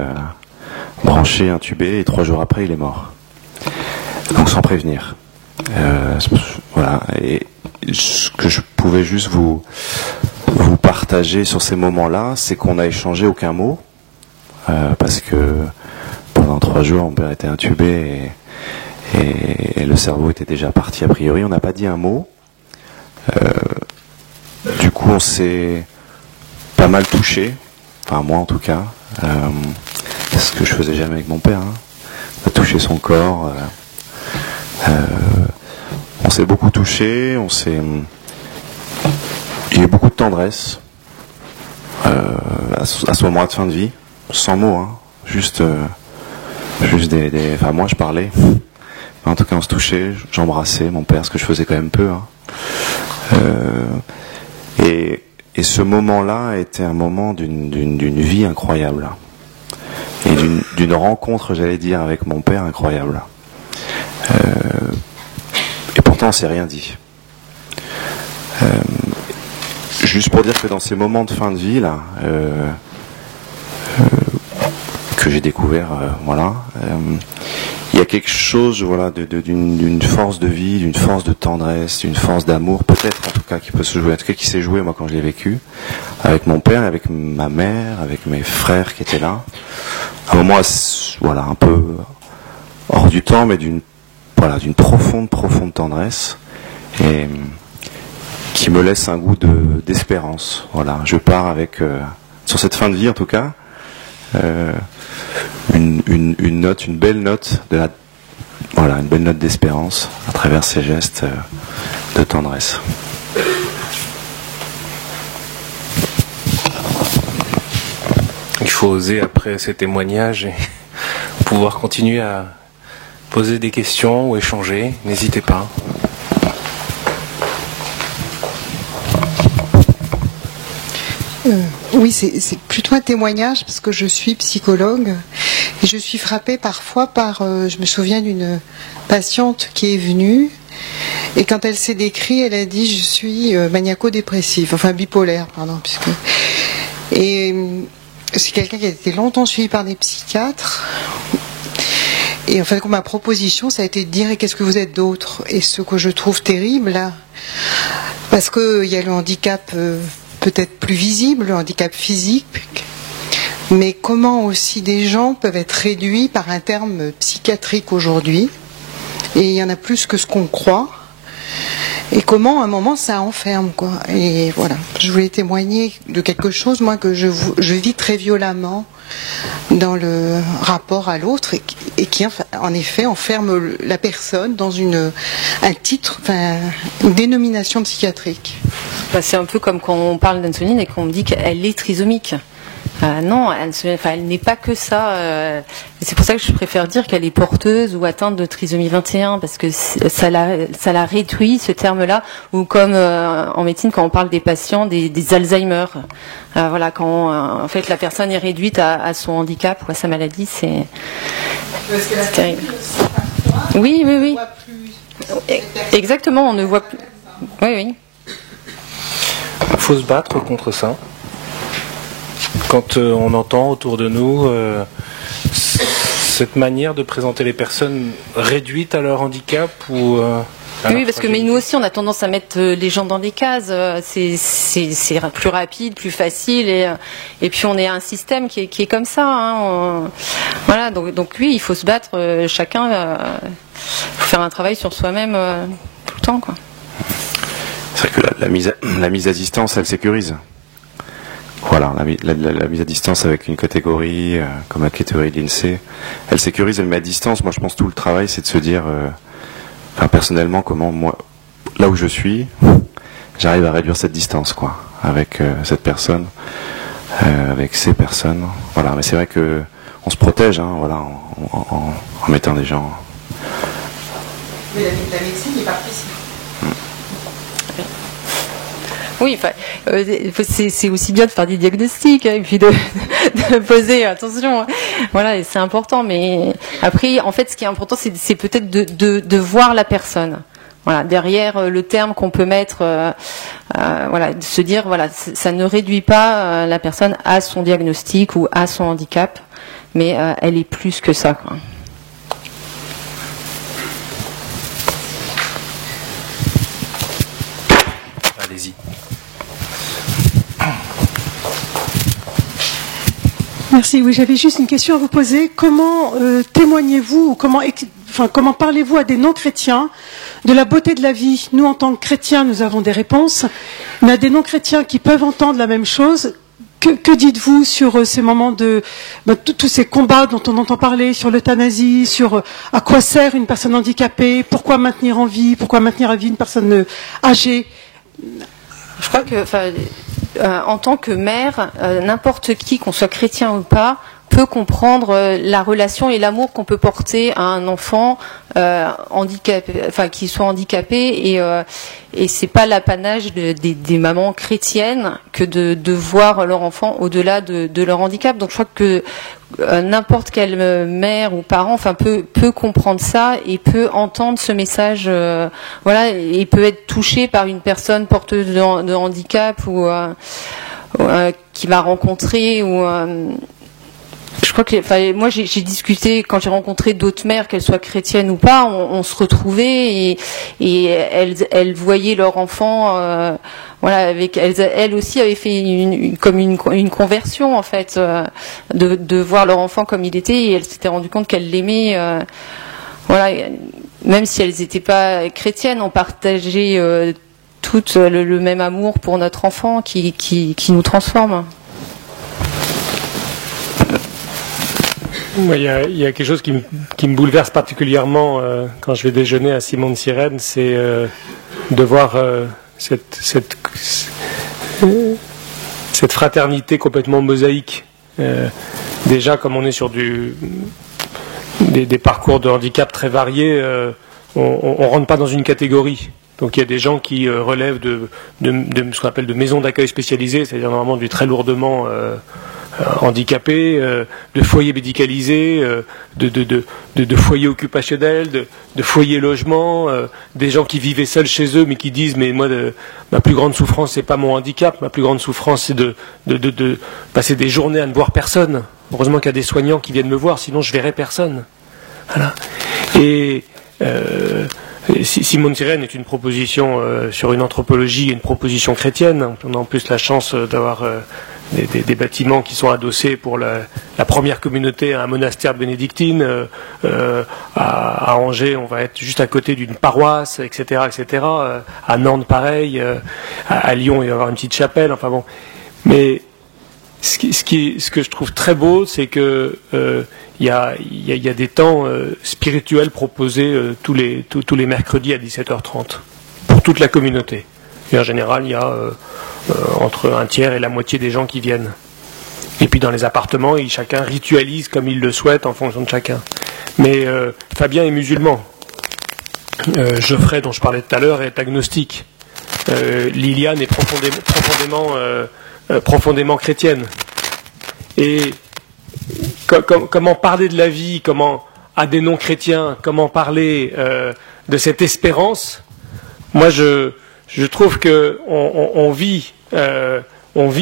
branché, intubé, et 3 jours après il est mort. Donc sans prévenir. Voilà. Et ce que je pouvais juste vous partager sur ces moments-là, c'est qu'on n'a échangé aucun mot, parce que pendant 3 jours, mon père était intubé et le cerveau était déjà parti a priori. On n'a pas dit un mot. Du coup, on s'est pas mal touché, enfin moi en tout cas, ce que je faisais jamais avec mon père, de toucher son corps. On s'est beaucoup touché, il y a eu beaucoup de tendresse à ce moment-là de fin de vie, sans mots, juste enfin moi je parlais, en tout cas on se touchait, j'embrassais mon père, ce que je faisais quand même peu, et ce moment-là était un moment d'une vie incroyable, et d'une rencontre, j'allais dire, avec mon père incroyable. Et pourtant on s'est rien dit. Juste pour dire que dans ces moments de fin de vie là, que j'ai découvert, voilà, il y a quelque chose, voilà, d'une force de vie, d'une force de tendresse, d'une force d'amour, peut-être en tout cas qui peut se jouer, en tout cas qui s'est joué moi quand je l'ai vécu, avec mon père, avec ma mère, avec mes frères qui étaient là. Un moment, voilà, un peu hors du temps, mais d'une profonde tendresse, et qui me laisse un goût d'espérance. Voilà, je pars avec, sur cette fin de vie en tout cas, une belle note une belle note d'espérance à travers ces gestes de tendresse. Il faut oser après ces témoignages et pouvoir continuer à poser des questions ou échanger, n'hésitez pas. Oui, c'est plutôt un témoignage parce que je suis psychologue et je suis frappée parfois par, je me souviens d'une patiente qui est venue et quand elle s'est décrite, elle a dit je suis maniaco-dépressive, enfin bipolaire, pardon, et c'est quelqu'un qui a été longtemps suivi par des psychiatres. Et en fait, ma proposition, ça a été de dire qu'est-ce que vous êtes d'autre. Et ce que je trouve terrible, là, parce qu'il y a le handicap peut-être plus visible, le handicap physique, mais comment aussi des gens peuvent être réduits par un terme psychiatrique aujourd'hui, et il y en a plus que ce qu'on croit, et comment à un moment ça enferme, quoi. Et voilà, je voulais témoigner de quelque chose, moi, que je vis très violemment dans le rapport à l'autre et qui en effet enferme la personne dans un titre, enfin, une dénomination psychiatrique. C'est un peu comme quand on parle d'Anne-Soline et qu'on me dit qu'elle est trisomique. Non, elle n'est pas que ça. C'est pour ça que je préfère dire qu'elle est porteuse ou atteinte de trisomie 21, parce que ça la réduit, ce terme-là, ou comme en médecine quand on parle des patients des Alzheimer. Voilà, quand en fait la personne est réduite à son handicap ou à sa maladie, c'est terrible. Oui. Exactement, on ne voit plus. Oui. Il faut se battre contre ça. Quand on entend autour de nous cette manière de présenter les personnes réduites à leur handicap ou oui, parce que mais nous aussi on a tendance à mettre les gens dans des cases. C'est plus rapide, plus facile, et puis on est un système qui est comme ça. Voilà, donc oui, il faut se battre. Chacun, faut faire un travail sur soi-même tout le temps, quoi. C'est vrai que la mise à distance, elle sécurise. voilà, la mise à distance avec une catégorie, comme la catégorie de l'INSEE, elle sécurise, elle met à distance. Moi, je pense que tout le travail, c'est de se dire, personnellement, comment moi, là où je suis, j'arrive à réduire cette distance, quoi, avec cette personne, avec ces personnes. Voilà, mais c'est vrai que on se protège, hein, voilà, en mettant des gens. Mais la médecine y participe. Oui, c'est aussi bien de faire des diagnostics et puis de poser attention. Voilà, et c'est important. Mais après, en fait, ce qui est important, c'est peut-être de voir la personne. Voilà, derrière le terme qu'on peut mettre, voilà, de se dire, voilà, ça ne réduit pas la personne à son diagnostic ou à son handicap, mais elle est plus que ça, quoi. Allez-y. Merci. Oui, j'avais juste une question à vous poser. Comment témoignez-vous ou comment parlez-vous à des non-chrétiens de la beauté de la vie? Nous, en tant que chrétiens, nous avons des réponses, mais à des non-chrétiens qui peuvent entendre la même chose, que dites-vous sur ces moments tous ces combats dont on entend parler, sur l'euthanasie, sur à quoi sert une personne handicapée, pourquoi maintenir en vie, une personne âgée? Je crois que, en tant que mère, n'importe qui, qu'on soit chrétien ou pas, peut comprendre la relation et l'amour qu'on peut porter à un enfant handicapé, qui soit handicapé, et c'est pas l'apanage des mamans chrétiennes que de voir leur enfant au-delà de leur handicap. Donc je crois que n'importe quelle mère ou parent, peut comprendre ça et peut entendre ce message, voilà, et peut être touché par une personne porteuse de handicap ou qui va rencontrer ou je crois que, moi, j'ai discuté quand j'ai rencontré d'autres mères, qu'elles soient chrétiennes ou pas, on se retrouvait et elles voyaient leur enfant, voilà, avec elles aussi avaient fait une conversion en fait, de voir leur enfant comme il était, et elles s'étaient rendues compte qu'elles l'aimaient, voilà, même si elles n'étaient pas chrétiennes, on partageait toutes le même amour pour notre enfant qui nous transforme. Il y a quelque chose qui me bouleverse particulièrement quand je vais déjeuner à Simon de Sirène, c'est de voir cette fraternité complètement mosaïque. Déjà, comme on est sur des parcours de handicap très variés, on rentre pas dans une catégorie. Donc il y a des gens qui relèvent de ce qu'on appelle de maisons d'accueil spécialisées, c'est-à-dire normalement du très lourdement handicapés, de foyers médicalisés, de foyers occupationnels, de foyers logements, des gens qui vivaient seuls chez eux mais qui disent mais moi ma plus grande souffrance c'est pas mon handicap, ma plus grande souffrance c'est de passer des journées à ne voir personne. Heureusement qu'il y a des soignants qui viennent me voir, sinon je verrais personne. Voilà. Et Simon de Sirène est une proposition sur une anthropologie, une proposition chrétienne. On a en plus la chance d'avoir des bâtiments qui sont adossés pour la première communauté à un monastère bénédictine. À Angers, on va être juste à côté d'une paroisse, etc., etc. À Nantes, pareil. À Lyon, il va y avoir une petite chapelle. Enfin bon. Mais ce que je trouve très beau, c'est que il y a des temps spirituels proposés tous les mercredis à 17h30 pour toute la communauté. Et en général, il y a entre un tiers et la moitié des gens qui viennent. Et puis dans les appartements, chacun ritualise comme il le souhaite en fonction de chacun. Mais Fabien est musulman. Geoffrey, dont je parlais tout à l'heure, est agnostique. Liliane est profondément chrétienne. Et comment parler de la vie, comment à des non-chrétiens, comment parler de cette espérance. Moi, je trouve que on vit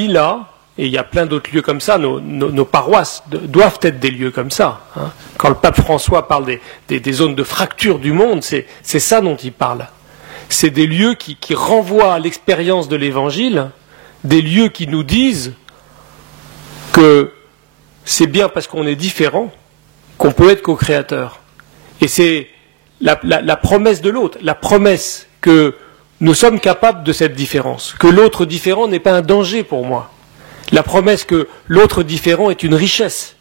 là, et il y a plein d'autres lieux comme ça. Nos paroisses doivent être des lieux comme ça. Hein. Quand le pape François parle des zones de fracture du monde, c'est ça dont il parle. C'est des lieux qui renvoient à l'expérience de l'Évangile, des lieux qui nous disent que c'est bien parce qu'on est différent qu'on peut être co-créateur. Et c'est la promesse de l'autre, la promesse que nous sommes capables de cette différence, que l'autre différent n'est pas un danger pour moi. la promesse que l'autre différent est une richesse,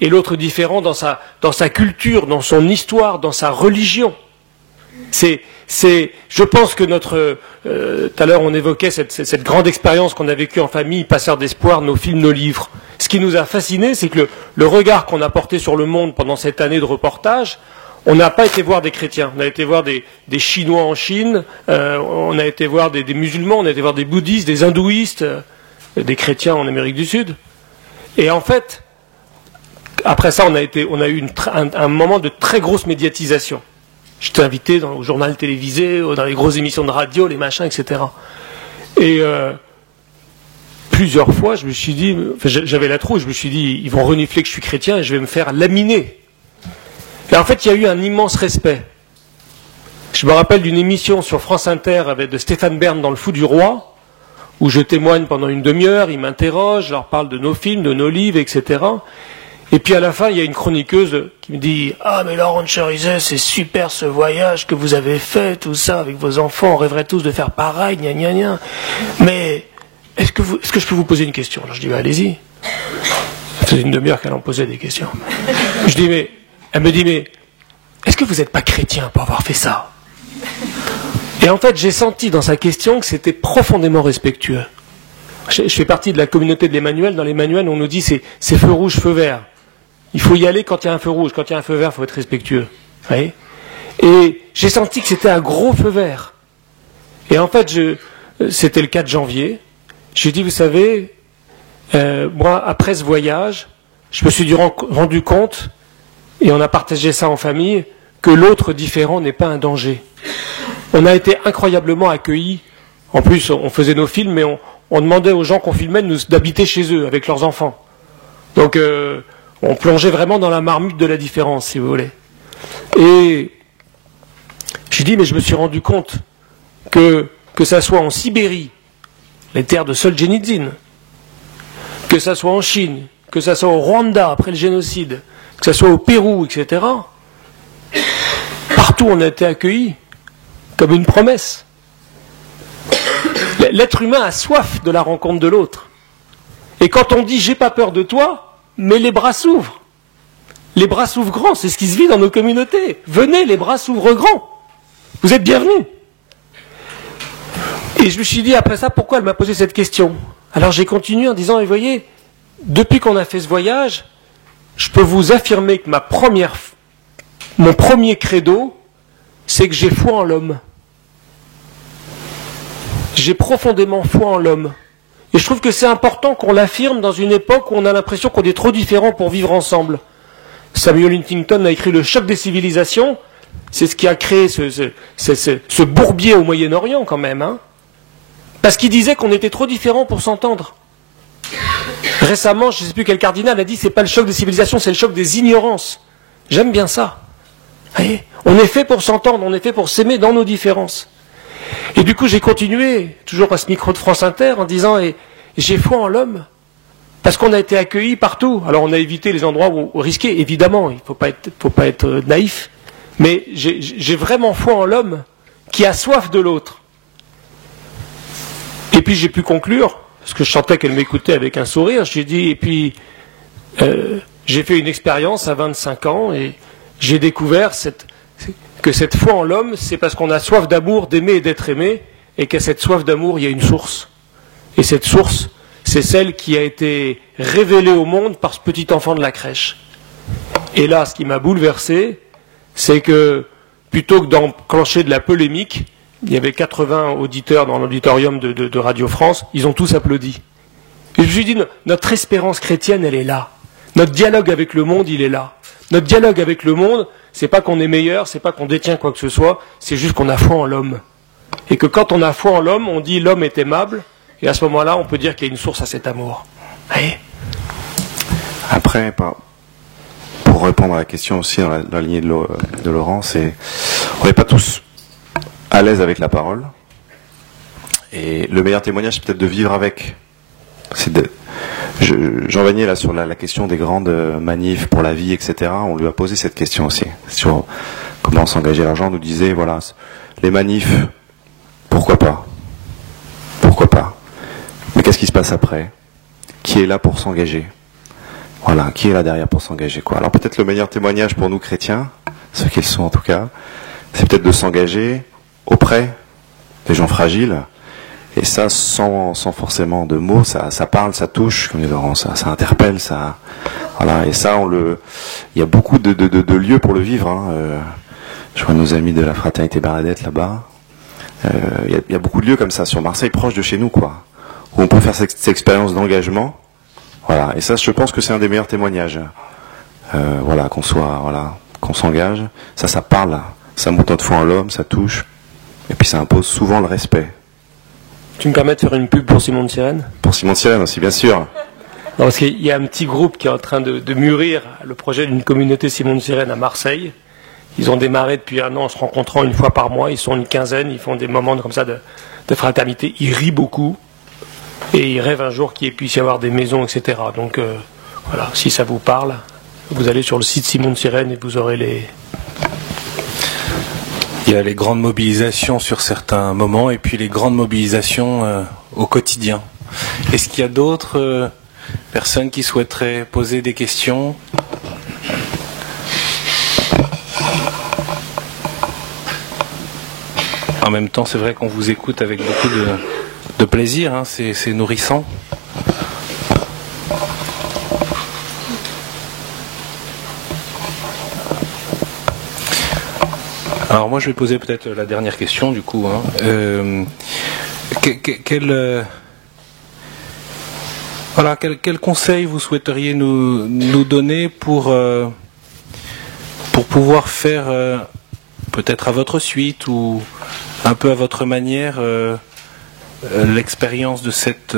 et l'autre différent dans sa culture, dans son histoire, dans sa religion. Je pense que tout à l'heure on évoquait cette grande expérience qu'on a vécue en famille, Passeurs d'espoir, nos films, nos livres. Ce qui nous a fascinés, c'est que le regard qu'on a porté sur le monde pendant cette année de reportage, on n'a pas été voir des chrétiens, on a été voir des Chinois en Chine, on a été voir des musulmans, on a été voir des bouddhistes, des hindouistes, des chrétiens en Amérique du Sud. Et en fait, après ça, on a eu un moment de très grosse médiatisation. J'étais invité au journal télévisé, dans les grosses émissions de radio, les machins, etc. Et plusieurs fois, je me suis dit, j'avais la trouille, je me suis dit, ils vont renifler que je suis chrétien et je vais me faire laminer. Et en fait, il y a eu un immense respect. Je me rappelle d'une émission sur France Inter de Stéphane Bern dans Le Fou du Roi, où je témoigne pendant une demi-heure, ils m'interrogent, je leur parle de nos films, de nos livres, etc. Et puis à la fin, il y a une chroniqueuse qui me dit « Ah, mais Laurent Cherizet, c'est super ce voyage que vous avez fait, tout ça, avec vos enfants, on rêverait tous de faire pareil, gna gna gna. Mais est-ce que je peux vous poser une question ?» Alors je dis bah, « Allez-y. » Ça faisait une demi-heure qu'elle en posait des questions. Elle me dit « Mais est-ce que vous n'êtes pas chrétien pour avoir fait ça ?» Et en fait, j'ai senti dans sa question que c'était profondément respectueux. Je fais partie de la communauté de l'Emmanuel. Dans l'Emmanuel, on nous dit c'est feu rouge, feu vert. Il faut y aller quand il y a un feu rouge. Quand il y a un feu vert, il faut être respectueux. Oui. Et j'ai senti que c'était un gros feu vert. Et en fait, c'était le 4 janvier. J'ai dit, vous savez, moi, après ce voyage, je me suis rendu compte, et on a partagé ça en famille, que l'autre différent n'est pas un danger. On a été incroyablement accueillis. En plus, on faisait nos films, mais on demandait aux gens qu'on filmait d'habiter chez eux avec leurs enfants. Donc, on plongeait vraiment dans la marmite de la différence, si vous voulez. Et j'ai dit, mais je me suis rendu compte que ça soit en Sibérie, les terres de Solzhenitsyn, que ça soit en Chine, que ça soit au Rwanda après le génocide, que ça soit au Pérou, etc. Partout, on a été accueillis comme une promesse. L'être humain a soif de la rencontre de l'autre. Et quand on dit « j'ai pas peur de toi », mais les bras s'ouvrent. Les bras s'ouvrent grands, c'est ce qui se vit dans nos communautés. Venez, les bras s'ouvrent grands. Vous êtes bienvenus. Et je me suis dit après ça, pourquoi elle m'a posé cette question? Alors j'ai continué en disant, et voyez, depuis qu'on a fait ce voyage, je peux vous affirmer que mon premier credo, c'est que j'ai foi en l'homme. J'ai profondément foi en l'homme. Et je trouve que c'est important qu'on l'affirme dans une époque où on a l'impression qu'on est trop différents pour vivre ensemble. Samuel Huntington a écrit Le choc des civilisations. C'est ce qui a créé ce bourbier au Moyen-Orient quand même. Hein, parce qu'il disait qu'on était trop différents pour s'entendre. Récemment, je ne sais plus quel cardinal a dit, c'est pas le choc des civilisations, c'est le choc des ignorances. J'aime bien ça. Vous voyez, on est fait pour s'entendre, on est fait pour s'aimer dans nos différences. Et du coup, j'ai continué, toujours à ce micro de France Inter, en disant, et j'ai foi en l'homme, parce qu'on a été accueillis partout. Alors, on a évité les endroits où risqués, évidemment, il ne faut pas être naïf, mais j'ai vraiment foi en l'homme qui a soif de l'autre. Et puis, j'ai pu conclure, parce que je sentais qu'elle m'écoutait avec un sourire, j'ai dit, et puis, j'ai fait une expérience à 25 ans, et j'ai découvert que cette foi en l'homme, c'est parce qu'on a soif d'amour, d'aimer et d'être aimé, et qu'à cette soif d'amour, il y a une source. Et cette source, c'est celle qui a été révélée au monde par ce petit enfant de la crèche. Et là, ce qui m'a bouleversé, c'est que plutôt que d'enclencher de la polémique, il y avait 80 auditeurs dans l'auditorium de Radio France, ils ont tous applaudi. Et je me suis dit, notre espérance chrétienne, elle est là. Notre dialogue avec le monde, il est là. Notre dialogue avec le monde, c'est pas qu'on est meilleur, c'est pas qu'on détient quoi que ce soit, c'est juste qu'on a foi en l'homme. Et que quand on a foi en l'homme, on dit l'homme est aimable, et à ce moment-là, on peut dire qu'il y a une source à cet amour. Voyez ? Après, pour répondre à la question aussi dans la lignée de Laurent, on n'est pas tous à l'aise avec la parole. Et le meilleur témoignage, c'est peut-être de vivre avec. Jean Vanier, là, sur la question des grandes manifs pour la vie, etc., on lui a posé cette question aussi, sur comment s'engager. L'argent nous disait, voilà, les manifs, pourquoi pas ? Pourquoi pas ? Mais qu'est-ce qui se passe après ? qui est là pour s'engager. Voilà, qui est là derrière pour s'engager, quoi. Alors peut-être le meilleur témoignage pour nous chrétiens, ceux qu'ils sont en tout cas, c'est peut-être de s'engager auprès des gens fragiles, et ça sans forcément de mots, ça parle, ça touche, comme dit Laurent, ça interpelle, ça, voilà, et ça il y a beaucoup de lieux pour le vivre, hein. Je vois nos amis de la fraternité Bernadette là-bas, il y a beaucoup de lieux comme ça sur Marseille, proche de chez nous, quoi, où on peut faire cette expérience d'engagement, voilà, et ça je pense que c'est un des meilleurs témoignages, voilà, qu'on s'engage, ça parle, ça monte notre foi en l'homme, ça touche, et puis ça impose souvent le respect. Tu me permets de faire une pub pour Simon de Sirène? Pour Simon de Sirène aussi, bien sûr. Non, parce qu'il y a un petit groupe qui est en train de mûrir le projet d'une communauté Simon de Sirène à Marseille. Ils ont démarré depuis 1 an en se rencontrant une fois par mois. Ils sont une quinzaine, ils font des moments comme ça de fraternité. Ils rient beaucoup et ils rêvent un jour qu'il puisse y avoir des maisons, etc. Donc voilà, si ça vous parle, vous allez sur le site Simon de Sirène et vous aurez les... Il y a les grandes mobilisations sur certains moments et puis les grandes mobilisations au quotidien. Est-ce qu'il y a d'autres personnes qui souhaiteraient poser des questions ? En même temps, c'est vrai qu'on vous écoute avec beaucoup de plaisir, hein, c'est nourrissant. Alors moi je vais poser peut-être la dernière question du coup. Hein. Quel conseil vous souhaiteriez nous donner pour pouvoir faire peut-être à votre suite ou un peu à votre manière l'expérience de cette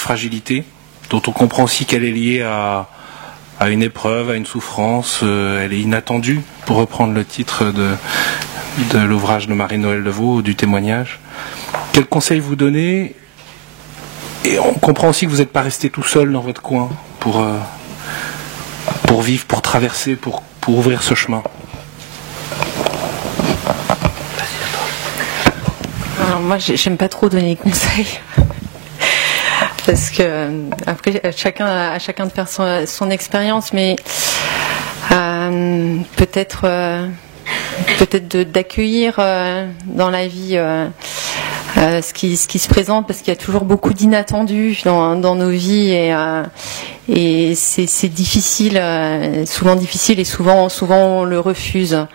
fragilité dont on comprend aussi qu'elle est liée à une épreuve, à une souffrance, elle est inattendue, pour reprendre le titre de l'ouvrage de Marie-Noël Levaux, du témoignage. Quel conseil vous donnez? Et on comprend aussi que vous n'êtes pas resté tout seul dans votre coin pour vivre, pour traverser, pour ouvrir ce chemin. Alors moi, j'aime pas trop donner des conseils. Parce que après à chacun de faire son expérience, mais peut-être d'accueillir dans la vie ce qui se présente, parce qu'il y a toujours beaucoup d'inattendus dans nos vies et c'est difficile, souvent difficile, et souvent on le refuse.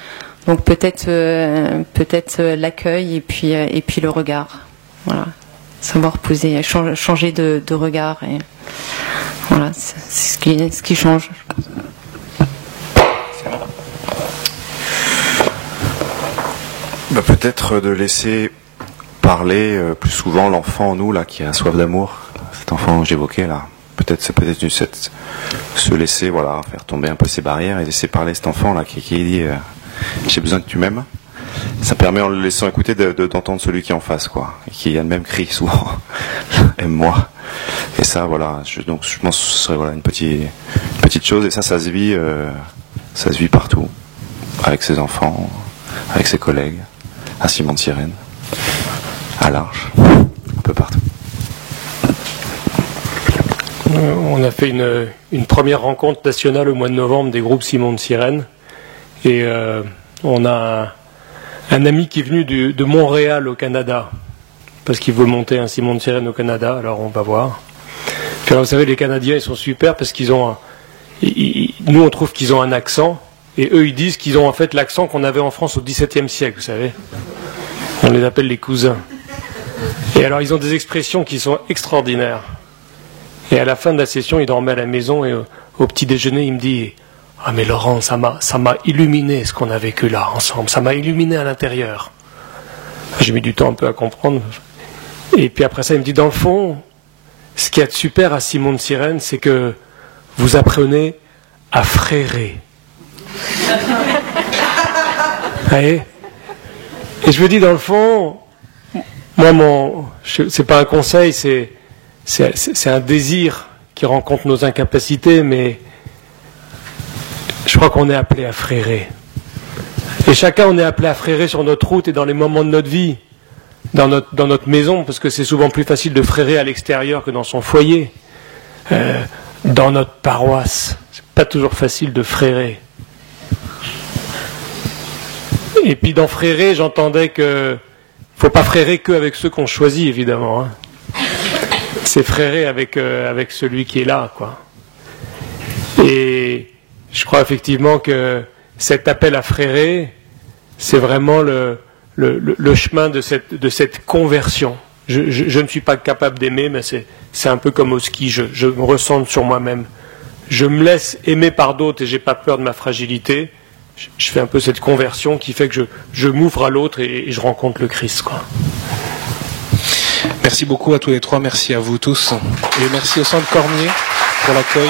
Donc peut-être l'accueil et puis le regard. Voilà. Savoir poser, changer de regard, et voilà, c'est ce qui change. Peut-être de laisser parler plus souvent l'enfant en nous là qui a soif d'amour, cet enfant que j'évoquais là. Peut-être se laisser faire tomber un peu ses barrières et laisser parler cet enfant là qui dit j'ai besoin que tu m'aimes. Ça permet, en le laissant écouter, d'entendre celui qui est en face, quoi, et qui a le même cri souvent. Aime-moi. Et ça, voilà. Donc, je pense que ce serait une petite chose. Et ça se vit partout, avec ses enfants, avec ses collègues, à Simon de Sirène, à l'Arche, un peu partout. On a fait une première rencontre nationale au mois de novembre des groupes Simon de Sirène, et on a un ami qui est venu de Montréal au Canada, parce qu'il veut monter un Simon de Sirène au Canada, alors on va voir. Puis alors, vous savez, les Canadiens, ils sont super parce qu'ils ont nous on trouve qu'ils ont un accent, et eux ils disent qu'ils ont en fait l'accent qu'on avait en France au XVIIe siècle, vous savez. On les appelle les cousins. Et alors ils ont des expressions qui sont extraordinaires. Et à la fin de la session, il dormait à la maison, et au petit déjeuner, il me dit: ah mais Laurent, ça m'a illuminé ce qu'on a vécu là ensemble, ça m'a illuminé à l'intérieur. J'ai mis du temps un peu à comprendre. Et puis après ça, il me dit: dans le fond, ce qu'il y a de super à Simon de Sirène, c'est que vous apprenez à frérer. Et je me dis, dans le fond, moi, c'est pas un conseil, c'est un désir qui rencontre nos incapacités, mais je crois qu'on est appelé à frérer. Et chacun, on est appelé à frérer sur notre route et dans les moments de notre vie. dans notre maison, parce que c'est souvent plus facile de frérer à l'extérieur que dans son foyer. Dans notre paroisse, c'est pas toujours facile de frérer. Et puis dans frérer, j'entendais que faut pas frérer qu'avec ceux qu'on choisit, évidemment. Hein. C'est frérer avec celui qui est là, quoi. Et je crois effectivement que cet appel à frérer, c'est vraiment le chemin de cette conversion. Je ne suis pas capable d'aimer, mais c'est un peu comme au ski, je me ressens sur moi-même. Je me laisse aimer par d'autres et j'ai pas peur de ma fragilité. Je fais un peu cette conversion qui fait que je m'ouvre à l'autre et je rencontre le Christ, quoi. Merci beaucoup à tous les trois, merci à vous tous. Et merci au Centre Cormier pour l'accueil.